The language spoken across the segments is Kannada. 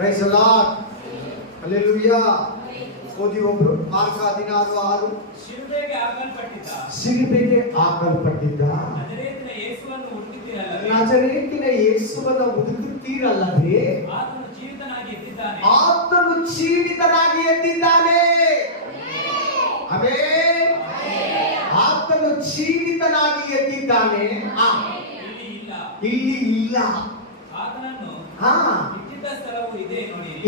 Price the lord. ಹಲ್ಲೆಲೂಯಾ. ಓದಿ ಒಬ್ರು. ಮಾರ್ಕ 16:6. ಶಿಲುಬೆಗೆ ಹಾಕಲ್ಪಟ್ಟಿದ್ದ ನಜರೇತಿನ ಯೇಸುವನ್ನು ಹುಡುಕುತ್ತೀರಲ್ಲವೇ, ಆತನು ಜೀವಿತನಾಗಿ ಎದ್ದಿದ್ದಾನೆ. ಆಮೆನ್. ಆತನು ಜೀವಿತನಾಗಿ ಎದ್ದಿದ್ದಾನೆ. ಇಲ್ಲಿ ಇಲ್ಲ.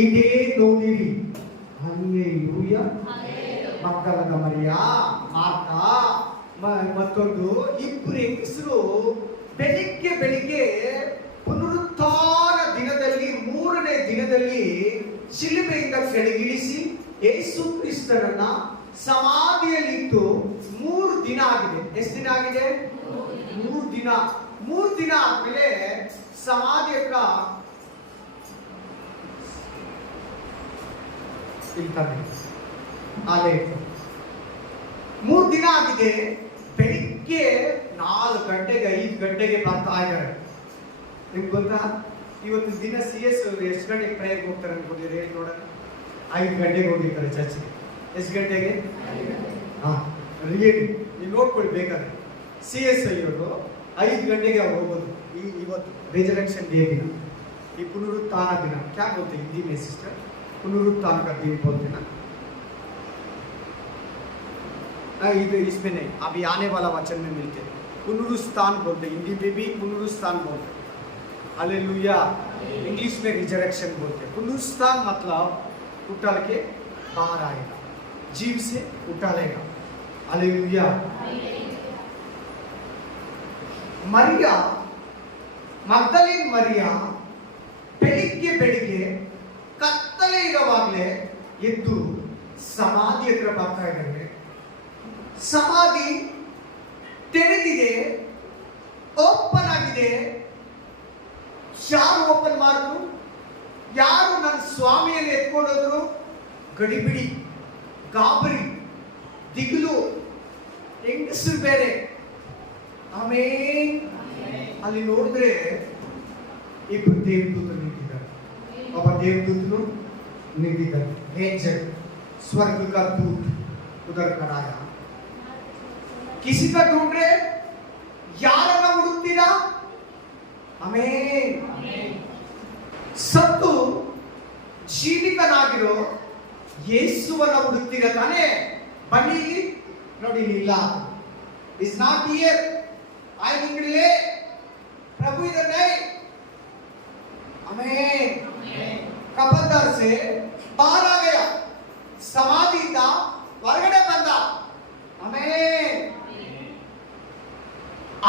ಇದೇ ನೋಡಿರಿ. ಹಲ್ಲೆಲೂಯಾ. ಮಕ್ಕಳದ ಮರಿಯ, ಮಾರ್ಕ ಮತ್ತೊಂದು ಇಬ್ಬರು ಹೆಂಗಸರು ಬೆಳಿಗ್ಗೆ ಪುನರುತ್ಥಾನ ದಿನದಲ್ಲಿ 3ನೇ ದಿನದಲ್ಲಿ ಶಿಲುಬೆಯಿಂದ ಕೆಳಗಿಳಿಸಿ ಯೇಸು ಕ್ರಿಸ್ತನನ್ನ ಸಮಾಧಿಯಲ್ಲಿಟ್ಟು 3 ದಿನ ಆಗಿದೆ. ಎಷ್ಟು ದಿನ ಆಗಿದೆ? 3 ದಿನ. 3 ದಿನ ಆದ್ಮೇಲೆ ಸಮಾಧಿ ಹತ್ರ ಇರ್ತಾರೆ. 3 ದಿನ ಆಗಿದೆ. ಬೆಳಿಗ್ಗೆ 4 ಗಂಟೆಗೆ 5 ಗಂಟೆಗೆ ಬರ್ತಾ ಇದ್ದಾರೆ. ನಿಮ್ಗೆ ಗೊತ್ತಾ, ಇವತ್ತು ದಿನ CS ಎಷ್ಟು ಗಂಟೆಗೆ ಪ್ರೇಯರ್ಗೆ ಹೋಗ್ತಾರೆ ಅನ್ಕೊಂಡಿರಿ? ಹೇಳಿ ನೋಡೋಣ. 5 ಗಂಟೆಗೆ ಹೋಗಿರ್ತಾರೆ ಚರ್ಚ್ಗೆ. ಎಷ್ಟು ಗಂಟೆಗೆ? ರಿಯಲಿ ನೀವು ನೋಡ್ಕೊಳ್ಳಿ ಬೇಕಾದ್ರೆ. CSI ಅವರು 5 ಗಂಟೆಗೆ ಅವ್ರು ಹೋಗೋದು. ಇವತ್ತು ರಿಜರೆಕ್ಷನ್ ಡೇ ದಿನ, ಈ पुनरुत्थान दिन. क्या बोलते हैं हिंदी में सिस्टर? पुनरुत्थान का दिन बोलते हैं ना. इधर इसमें नहीं, अभी आने वाला वचन में मिलते हैं. पुनरुत्थान बोलते हैं, हिंदी में भी पुनरुत्थान बोलते हैं. हालेलुया. इंग्लिश में रिजरेक्शन बोलते हैं. पुनरुत्थान मतलब उठा के बाहर आएगा, जीव से उठा लेगा. हालेलुया. मरिया, ಮಗ್ದಲಿನ್ ಮರಿಯಾ ಬೆಳಿಗ್ಗೆ ಕತ್ತಲೆ ಇರುವಾಗಲೇ ಎದ್ದು ಸಮಾಧಿ ಹತ್ರ ಬರ್ತಾ ಇದ್ದಾರೆ. ಸಮಾಧಿ ತೆರೆದಿದೆ, ಓಪನ್ ಆಗಿದೆ. ಯಾರು ಓಪನ್ ಮಾಡಿದ್ರು? ಯಾರು ನನ್ನ ಸ್ವಾಮಿಯಲ್ಲಿ ಎತ್ಕೊಂಡೋದ್ರು? ಗಡಿಬಿಡಿ, ಗಾಬರಿ, ದಿಗಿಲು, ಹೆಂಗಸರು ಬೇರೆ. ಆಮೇಲೆ ಅಲ್ಲಿ ನೋಡಿದ್ರೆ ಇಬ್ಬರು ದೇವದೂತರು ನಿಂತಿದ್ದಾರೆ. ಒಬ್ಬ ದೇವದೂತನು ನಿಂತಿದ್ದಾರೆ. ಏಂಜಲ್, स्वर्ग का दूत उधर खड़ा है. किसी का ढूंढ रहे, ಯಾರನ್ನ ಹುಡುಕ್ತೀರಾ? ಆಮೆನ್. ಸತ್ತು ಜೀವಿತನಾಗಿರೋ ಯೇಸುವನ್ನ ಹುಡುಕ್ತೀರಾ ತಾನೇ? ಬನ್ನಿ ನೋಡಿ. ಇಲ್ಲ, ಇಸ್ ನಾಟ್ ಹಿಯರ್. आई निकले, प्रभु इधर नहीं. आमीन. कबरदार से बाहर आ गया, समाधि था ಹೊರಗಡೆ ಬಂದ. ಆಮೆನ್.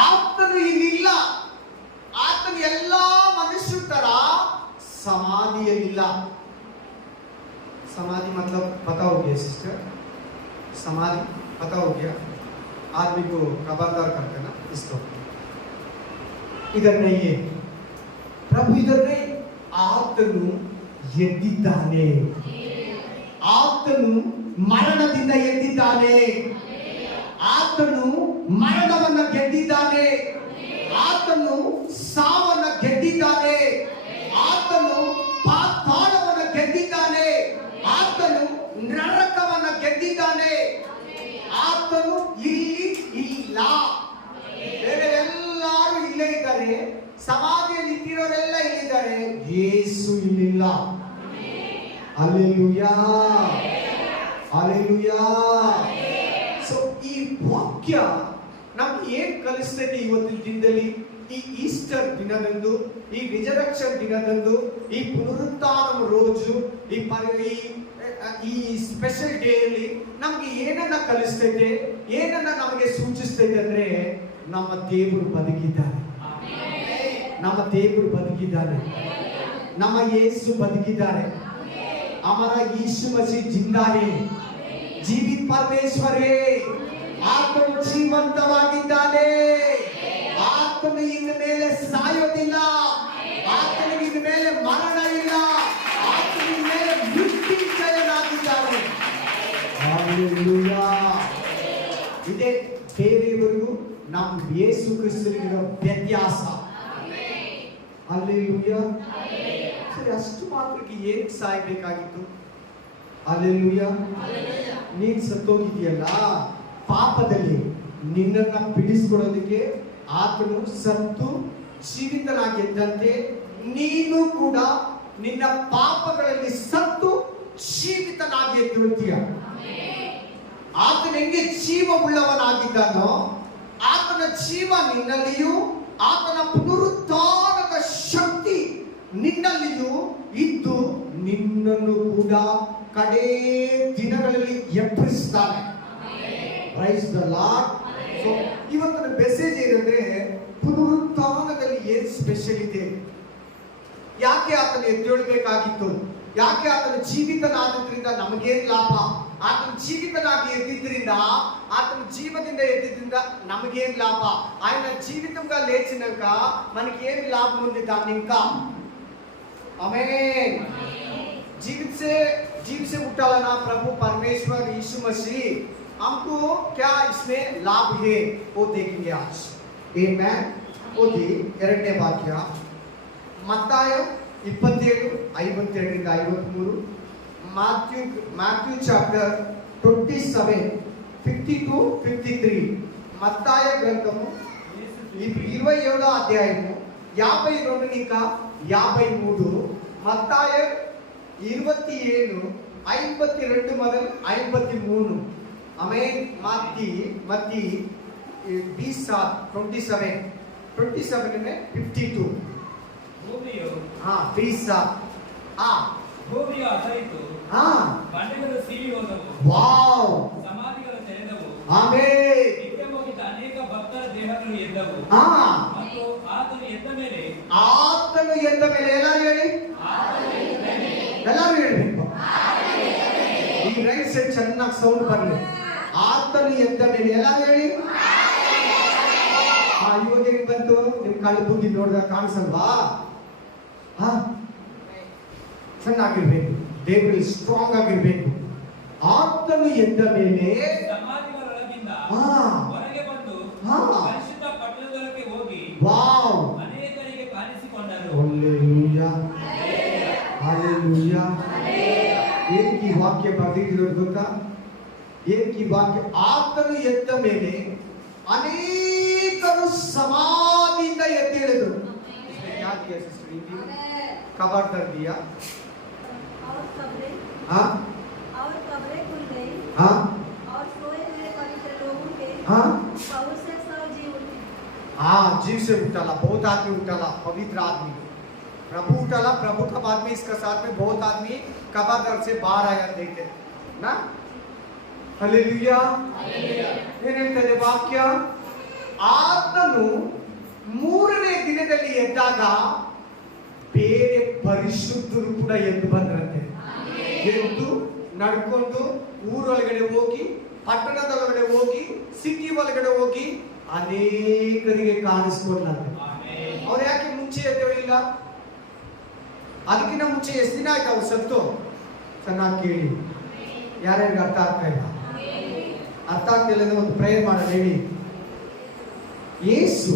ಆತನು ಇಲ್ಲಿಲ್ಲ. ಆತನು ಎಲ್ಲಾ ಮನುಷ್ಯರ ತರ ಸಮಾಧಿಯಲ್ಲಿಲ್ಲ. समाधि मतलब पता हो गया सिस्टर? समाधि पता हो गया? आदमी को खबरदार करते ना इसको. इधर नहीं है, प्रभु इधर नहीं. ಆತನು ಎದ್ದಿದ್ದಾನೆ. ಆತನು ಮರಣದಿಂದ ಎದ್ದಿದ್ದಾನೆ. ಆತನು ಮರಣವನ್ನ ಗೆದ್ದಿದ್ದಾನೆ. ಆತನು ಸಾವನ್ನ ಗೆದ್ದಿದ್ದಾನೆ. ಆತನು ಪಾತಾಳವನ್ನ ಗೆದ್ದಿದ್ದಾನೆ. ಆತನು ನರಕವನ್ನ ಗೆದ್ದಿದ್ದಾನೆ. ಆತನು ಇಲ್ಲಿ ಇಲ್ಲ. ಬೇರೆ ಎಲ್ಲರೂ ಇಲ್ಲೇ ಇದ್ದಾರೆ. ಸಮಾಧಿಯಲ್ಲಿ ಇಟ್ಟಿರೋರೆಲ್ಲ ಇಲ್ಲಿದ್ದಾರೆ. ಯೇಸು ಇಲ್ಲಿಲ್ಲ. Hallelujah, hallelujah. ಸೊ ಈ ವಾಕ್ಯ ನಮ್ಗೆ ಏನ್ ಕಲಿಸ್ತೈತಿ ಇವತ್ತಿನ ದಿನದಲ್ಲಿ? ಈ ಈಸ್ಟರ್ ದಿನದಂದು, ಈ ರಿಜರೆಕ್ಷನ್ ದಿನದಂದು, ಈ ಪುನರುತ್ಥಾನ ರೋಜು, ಈ ಸ್ಪೆಷಲ್ ಡೇ ಅಲ್ಲಿ ನಮ್ಗೆ ಏನನ್ನ ಕಲಿಸ್ತೈತೆ, ಏನನ್ನ ನಮಗೆ ಸೂಚಿಸ್ತೈತೆ ಅಂದ್ರೆ ನಮ್ಮ ದೇವರು ಬದುಕಿದ್ದಾನೆ. ನಮ್ಮ ದೇವರು ಬದುಕಿದ್ದಾನೆ. ನಮ್ಮ ಯೇಸು ಬದುಕಿದ್ದಾರೆ. हमारा यीशु मसीह जिंदा है. जीवित परमेश्वर है. ಆತನು ಜೀವಂತವಾಗಿದ್ದಾನೆ. ಆತನು ಇನ್ನು ಮೇಲೆ ಸಾಯೋದಿಲ್ಲ. ಆತನಿಗೆ ಇನ್ನು ಮೇಲೆ ಮರಣ ಇಲ್ಲ. ಆತನ ಮೇಲೆ ಮೃತ್ಯುಂಜಯನಾಗಿದ್ದಾನೆ. ಹಲ್ಲೆಲೂಯಾ. ಇದೇ ದೇವರಿಗೂ ನಮ್ಮ ಯೇಸು ಕ್ರಿಸ್ತನಿಗಿರೋ ವ್ಯತ್ಯಾಸ. ಹಲ್ಲೆಲೂಯಾ. ಆದರೆ ಅಷ್ಟು ಮಾತ್ರಕ್ಕೆ ಏನ್ ಸಾಯ್ಬೇಕಾಗಿತ್ತು? ಹಲ್ಲೆಲೂಯಾ. ನೀನ್ ಸತ್ತೋಗಿದೆಯಲ್ಲ ಪಾಪದಲ್ಲಿ, ನಿನ್ನನ್ನ ಬಿಡಿಸ್ಕೊಡೋದಕ್ಕೆ ಆತನು ಸತ್ತು ಜೀವಿತನಾಗಿದ್ದಂತೆ ನೀನು ಕೂಡ ನಿನ್ನ ಪಾಪಗಳಲ್ಲಿ ಸತ್ತು ಜೀವಿತನಾಗಿ ಎದ್ದೇಳ್ತೀಯ. ಆತನ ಹೆಂಗೆ ಜೀವ ಉಳ್ಳವನಾಗಿದ್ದಾನೋ ಆತನ ಜೀವ ನಿನ್ನಲ್ಲಿಯೂ, ಆತನ ಪುನರುತ್ಥಾನದ ಶಕ್ತಿ ನಿನ್ನಲ್ಲಿಯೂ ಇದ್ದು ನಿನ್ನನ್ನು ಕೂಡ ಕಡೇ ದಿನಗಳಲ್ಲಿ ಎಬ್ಬರಿಸ್ತಾನೆ. Praise the Lord. ಸೊ ಇವತ್ತಿನ ಮೆಸೇಜ್ ಏನಂದ್ರೆ, ಪುನರುತ್ಥಾನದಲ್ಲಿ ಏನ್ ಸ್ಪೆಷಲ್ ಇದೆ? ಯಾಕೆ ಆತನ ಎದ್ದೇಳಬೇಕಾಗಿತ್ತು? ಯಾಕೆ ಆತನ ಜೀವಿತನಾದ್ರಿಂದ ನಮಗೇನ್ ಲಾಭ? ಆತನ ಜೀವಿತನಾಗಿ ఎద్దిద్ರಿಂದ, ఆతన జీవితంగా ఎద్దిద్ರಿಂದ నమకేం లాభ? ఆయన జీవితంగా లేచినాక మనకి ఏమి లాభం ఉంది? దాన్ని ఇంకా आमेन। जीवित से उठाना प्रभु परमेश्वर यीशु मसीह हमको क्या इसमें लाभ है वो देखेंगे आज। आमेन। ओदी ಎರಡನೇ ವಾಕ್ಯ ಮತ್ತಾಯ 27:57-53, ಮಾಥ್ಯೂ ಚಾಪ್ಟರ್ 27:50-53, మత్తాయ గ్రంథము 27వ అధ్యాయము 52-53, మత్తాయ 27:52 మొదలు 53. ఆమేన్। మత్తీ 27 में 52 ಭೂಮಿಯು ಭೂಮಿಯು ಅಸರಿತು, ಬಂಡೆಗಳು ಸೀಳಿ ಹೋದವು, ವಾವ್, ಸಮಾಧಿಗಳು ತೆರೆದವು, ಆಮೆನ್, ನಿತ್ಯ ಹೋಗಿದ್ದ ಅನೇಕ ಭಕ್ತರ ದೇಹಗಳು ಎದ್ದವು, ಮತ್ತು ಆತನು ಎದ್ದ ಮೇಲೆ ಎಲ್ಲರೂ ಹೇಳಿ, ಎಲ್ಲರೂ ಹೇಳಬೇಕು, ಈ ರೈಟ್ ಸೈಡ್ ಚೆನ್ನಾಗಿ ಸೌಂಡ್ ಬರಲಿ। ಆತನು ಎದ್ದ ಮೇಲೆ ಎಲ್ಲರೂ ಹೇಳಿ। ಇವಾಗ ಹೆಂಗ್ ಬಂತು? ನಿಮ್ ಕళ్ళు ತೂಗಿ ನೋಡಿದಾಗ ಕಾಣಿಸಲ್ವಾ? ಚೆನ್ನಾಗಿರ್ಬೇಕು, ದೇವರು ಸ್ಟ್ರಾಂಗ್ ಆಗಿರ್ಬೇಕು। ಆತನು ಎದ್ದ ಮೇಲೆ ಸಮಾಧಿಗಳೊಳಗಿಂದ ಹೊರಗೆ ಬಂದು ಪರಿಶುದ್ಧ ಪಟ್ಟಣದೊಳಗೆ ಹೋಗಿ ವಾವ್ ಅನೇಕರಿಗೆ ಕಾಣಿಸಿಕೊಂಡರು। Hallelujah, hallelujah. ಏನಕ್ಕೆ ಈ ವಾಕ್ಯ ಬರೆದಿರೋದು ಗೊತ್ತಾ? ಏನಕ್ಕೆ ಈ ವಾಕ್ಯ? ಆತನು ಎದ್ದ ಮೇಲೆ ಅನೇಕರು ಸಮಾಧಿಯಿಂದ ಎದ್ದೇಳಿದರು। कवर कर दिया और कब्रें खुल गई, और सोए हुए पवित्र लोगों के बहुत से सौ जी उठे। जीव से उठाला, बहुत आदमी उठाला, पवित्र आदमी। प्रभु उठाला, प्रभु का बाद में इसका साथ में बहुत आदमी कब्र से बाहर आया देखते ना। हालेलुया। ಏನು ಹೇಳ್ತದೆ ವಾಕ್ಯ? ಆತನು ಮೂರನೇ ದಿನದಲ್ಲಿ ಎದ್ದಾಗ ಬೇರೆ ಪರಿಶುದ್ಧರು ಕೂಡ ಎದ್ದು ಬಂದ್ರಂತೆ। ಎದ್ದು ನಡ್ಕೊಂಡು ಊರೊಳಗಡೆ ಹೋಗಿ, ಪಟ್ಟಣದೊಳಗಡೆ ಹೋಗಿ, ಸಿಟಿ ಒಳಗಡೆ ಹೋಗಿ ಅನೇಕರಿಗೆ ಕಾಣಿಸ್ಕೊಂಡ್ರಂತೆ। ಅವ್ರು ಯಾಕೆ ಮುಂಚೆ ಎದ್ದೇಳಿಲ್ಲ? ಅದಕ್ಕಿಂತ ಮುಂಚೆ ಎಷ್ಟು ದಿನ ಆಯ್ತು ಅವ್ರು ಸತ್ತು? ಚೆನ್ನಾಗಿ ಕೇಳಿ, ಯಾರ್ಯಾರಿಗೆ ಅರ್ಥ ಆಗ್ತಾ ಇಲ್ಲ? ಅರ್ಥ ಆಗ್ತಿಲ್ಲ ಅಂದ್ರೆ ಒಂದು ಪ್ರೇಯರ್ ಮಾಡೋಣ, ಹೇಳಿ। ಯೇಸು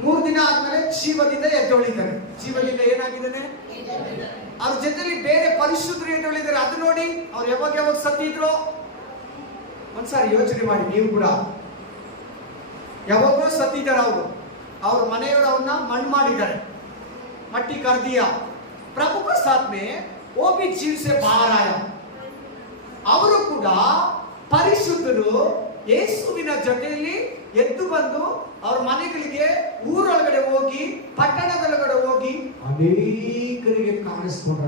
3 ದಿನ ಆದ್ಮೇಲೆ ಜೀವದಿಂದ ಎದ್ದೊಳಿದ್ದಾನೆ। ಜೀವದಿಂದ ಏನಾಗಿದ್ದಾನೆ? ಅವ್ರ ಜೊತೆಲಿ ಬೇರೆ ಪರಿಶುದ್ಧರು ಎದ್ದೊಳಿದ್ದಾರೆ। ಅದು ನೋಡಿ ಅವ್ರು ಯಾವಾಗ ಸತ್ತಿದ್ರು ಒಂದ್ಸಾರಿ ಯೋಚನೆ ಮಾಡಿ ನೀವು ಕೂಡ। ಯಾವಾಗೋ ಸತ್ತಿದ್ದಾರೆ ಅವರು, ಅವ್ರ ಮನೆಯವರು ಅವ್ರನ್ನ ಮಣ್ಣು ಮಾಡಿದ್ದಾರೆ, मट्टी कर दिया। प्रभु के साथ में वो भी जीव से बाहर आया। ಅವರು ಕೂಡ ಪರಿಶುದ್ಧರು ಯೇಸುವಿನ ಜೊತೆಯಲ್ಲಿ ಎದ್ದು ಬಂದು ಅವ್ರ ಮನೆಗಳಿಗೆ, ಊರೊಳಗಡೆ ಹೋಗಿ, ಪಟ್ಟಣದೊಳಗಡೆ ಹೋಗಿ ಅನೇಕರಿಗೆ ಕಾಣಿಸ್ಕೊಂಡ್ರ।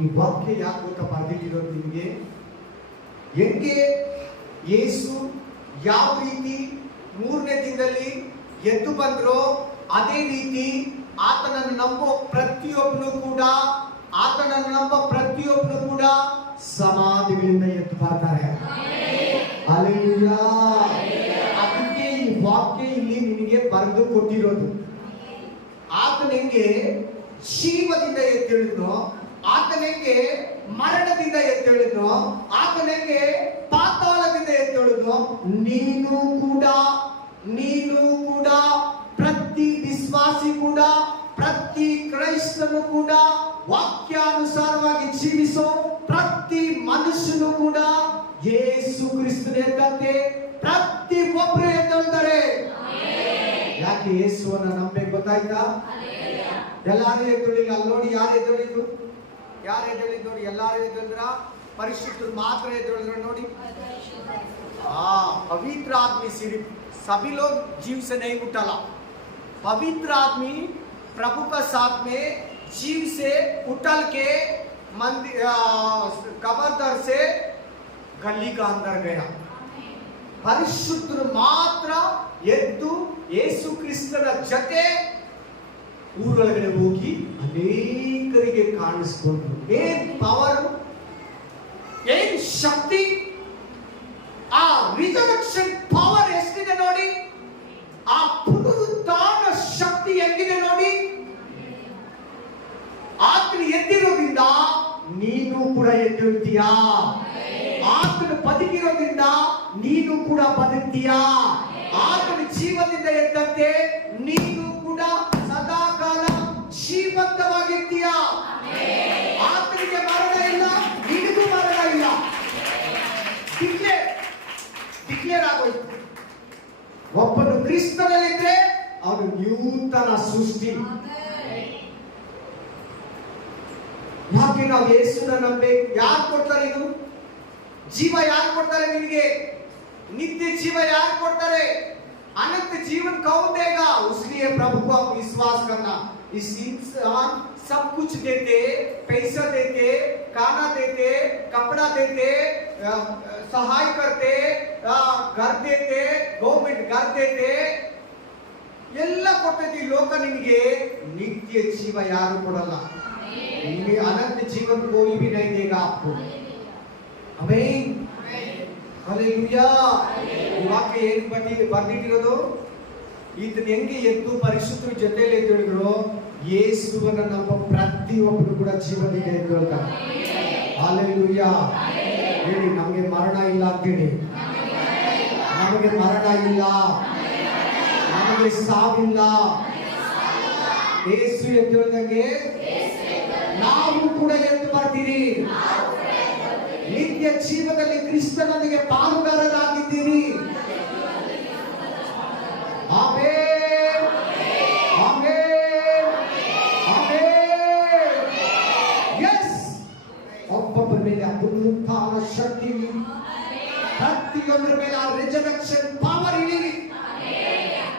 ಈ ವಾಕ್ಯ ಯಾಕೆ ಗೊತ್ತಾ ಬರೆದಿರೋದು ನಿಮಗೆ? ಹೆಂಗೆ ಯೇಸು ಯಾವ ರೀತಿ 3ನೇ ದಿನದಲ್ಲಿ ಎದ್ದು ಬಂದ್ರು, ಅದೇ ರೀತಿ ಆತನನ್ನು ನಂಬೋ ಪ್ರತಿಯೊಬ್ಬನು ಕೂಡ ಸಮಾಧಿಗಳಿಂದ ಎದ್ದು ಬರ್ತಾರೆ। ಹಲ್ಲೆಲೂಯಾ। ಅದಕ್ಕೆ ಈ ವಾಕ್ಯ ಇಲ್ಲಿ ನಿನಗೆ ಬರೆದು ಕೊಟ್ಟಿರೋದು। ಆತನ ಹೆಂಗೆ ಜೀವದಿಂದ ಎದ್ದೇಳಿದ್ನೋ, ಆತನ ಹೆಂಗೆ ಮರಣದಿಂದ ಎದ್ದೇಳಿದ್ನೋ, ಆತನ ಹೆಂಗೆ ಪಾತಾಳದಿಂದ ಎದ್ದೇಳಿದ್ನೋ, ನೀನು ಕೂಡ ಪ್ರತಿ ವಿಶ್ವಾಸಿ ಕೂಡ ಪ್ರತಿ ಕ್ರೈಸ್ತನು ಕೂಡ ವಾಕ್ಯಾನುಸಾರವಾಗಿ ಜೀವಿಸೋ ಪ್ರತಿ ಮನುಷ್ಯನು ಕೂಡ ಯೇಸು ಕ್ರಿಸ್ತನ ಎದ್ದಂತೆ ಪ್ರತಿ ಒಬ್ಬರು ಎದ್ದೇಳ್ತಾರೆ. ಯಾಕೆ ಯೇಸುವನ್ನ ನಂಬಬೇಕು ಗೊತ್ತಾಯ್ತಾ? ಎಲ್ಲಾರು ಎದ್ದೇಳಿಲ್ಲ. ಅಲ್ಲಿ ನೋಡಿ ಯಾರು ಎದ್ದೇಳಿದ್ರು? ನೋಡಿ ಎಲ್ಲಾರು ಎದ್ದೇಳಿದ್ರ? ಪರಿಶುದ್ಧರು ಮಾತ್ರ ಎದ್ದೇಳಿದ್ರು ನೋಡಿ. पवित्र आदमी सिर्फ सभी लोग जीव से नहीं उठला. पवित्र आदमी प्रभु का साथ में जीव से उठल के मंदिर कबरदर से गली का अंदर गया. ಪರಿಶುದ್ಧರು ಮಾತ್ರ ಎದ್ದು ಯೇಸು ಕ್ರಿಸ್ತನ ಜೊತೆ ಊರೊಳಗಡೆ ಹೋಗಿ ಅನೇಕರಿಗೆ ಕಾಣಿಸ್ಕೊಂಡ್ರು. ಏನ್ ಪವರ್, ಏನ್ ಶಕ್ತಿ! ಆ ರಿಸರ್ವೆಕ್ಷನ್ ಪವರ್ ಎಷ್ಟಿದೆ ನೋಡಿ. ಆ ಪುನರುತ್ಥಾನ ಶಕ್ತಿ ಹೆಂಗಿದೆ ನೋಡಿ. ಆತನು ಎದ್ದಿರೋದ್ರಿಂದ ನೀನು ಕೂಡ ಎದ್ದೇಳ್ತೀಯಾ. ಆತನು ಬದುಕಿರೋದ್ರಿಂದ ನೀನು ಕೂಡ ಬದುಕ್ತೀಯಾ. ಆತನ ಜೀವದಿಂದ ಎದ್ದಂತೆ ನೀನು ಕೂಡ ಸದಾಕಾಲ ಜೀವಂತವಾಗಿರ್ತೀಯಾ. ಆತನಿಗೆ ಮರಣ ಇಲ್ಲ, ನಿನಗೂ ಮರಣ ಇಲ್ಲ. ಡಿಕ್ಲೇರ್ ಆಗೋಯ್ತು. ಒಬ್ಬನು ಕ್ರಿಸ್ತನಲ್ಲಿದ್ರೆ ಅವನು ನೂತನ ಸೃಷ್ಟಿ. ಯಾಕೆ ನಾವು ಯೇಸುನ ನಂಬಬೇಕು? ಯಾರು ಕೊಡ್ತಾರೆ ಇದು ಜೀವ? ಯಾರು ಕೊಡ್ತಾರೆ ನಿನಗೆ? नित्य जीवन यार ಕೊಡ್ತಾರೆ? अनंत जीवन कौन देगा? उसलिए प्रभु को विश्वास करना. इस इंसान सब कुछ देते, पैसा देते, खाना देते, कपड़ा देते, सहाय करते, घर देते, गवर्नमेंट घर देते, ಎಲ್ಲ ಕೊಡ್ತೈತಿ ಲೋಕ. ನಿಮಗೆ ನಿತ್ಯ ಜೀವ ಯಾರು ಕೊಡಲ್ಲ. ನಿಮಗೆ अनंत जीवन कोई भी नहीं देगा आपको. आमीन, हालेलुया. ವಾಕ್ಯ ಏನು ಬರ್ದಿಟ್ಟಿರೋದು? ಈತನ ಹೆಂಗೆ ಎದ್ದು ಪರಿಶುದ್ಧರ ಜೊತೆಯಲ್ಲಿ ಎದ್ದೇಳಿದ್ರು, ಯೇಸುವನ್ನ ನಮ್ಮ ಪ್ರತಿಯೊಬ್ಬರು ಕೂಡ ಜೀವದಿಂದ ಎದ್ದೇಳ್ತಾರೆ. ಹಾಲೆಲುಯಾ. ಹೇಳಿ, ನಮಗೆ ಮರಣ ಇಲ್ಲ ಅಂತೇಳಿ. ನಮಗೆ ಮರಣ ಇಲ್ಲ, ನಮಗೆ ಸಾವಿಲ್ಲ. ಯೇಸು ಎದ್ದೇಳ್ದಂಗೆ ನಾವು ಕೂಡ ಎದ್ದು ಬರ್ತೀರಿ. ನಿತ್ಯ ಜೀವನದಲ್ಲಿ ಕ್ರಿಸ್ತನೊಂದಿಗೆ ಪಾಲುಗಾರರಾಗಿದ್ದೀರಿ. Amen, amen, amen. ಯೆಸ್, ಒಬ್ಬೊಬ್ಬರ ಮೇಲೆ ಪುನರುತ್ಥಾನ ಶಕ್ತಿ, ಪ್ರತಿಯೊಬ್ಬರ ಮೇಲೆ ಆ ರಿಸರ್ವೆಕ್ಷನ್ ಪವರ್ ಇಳಿರಿ.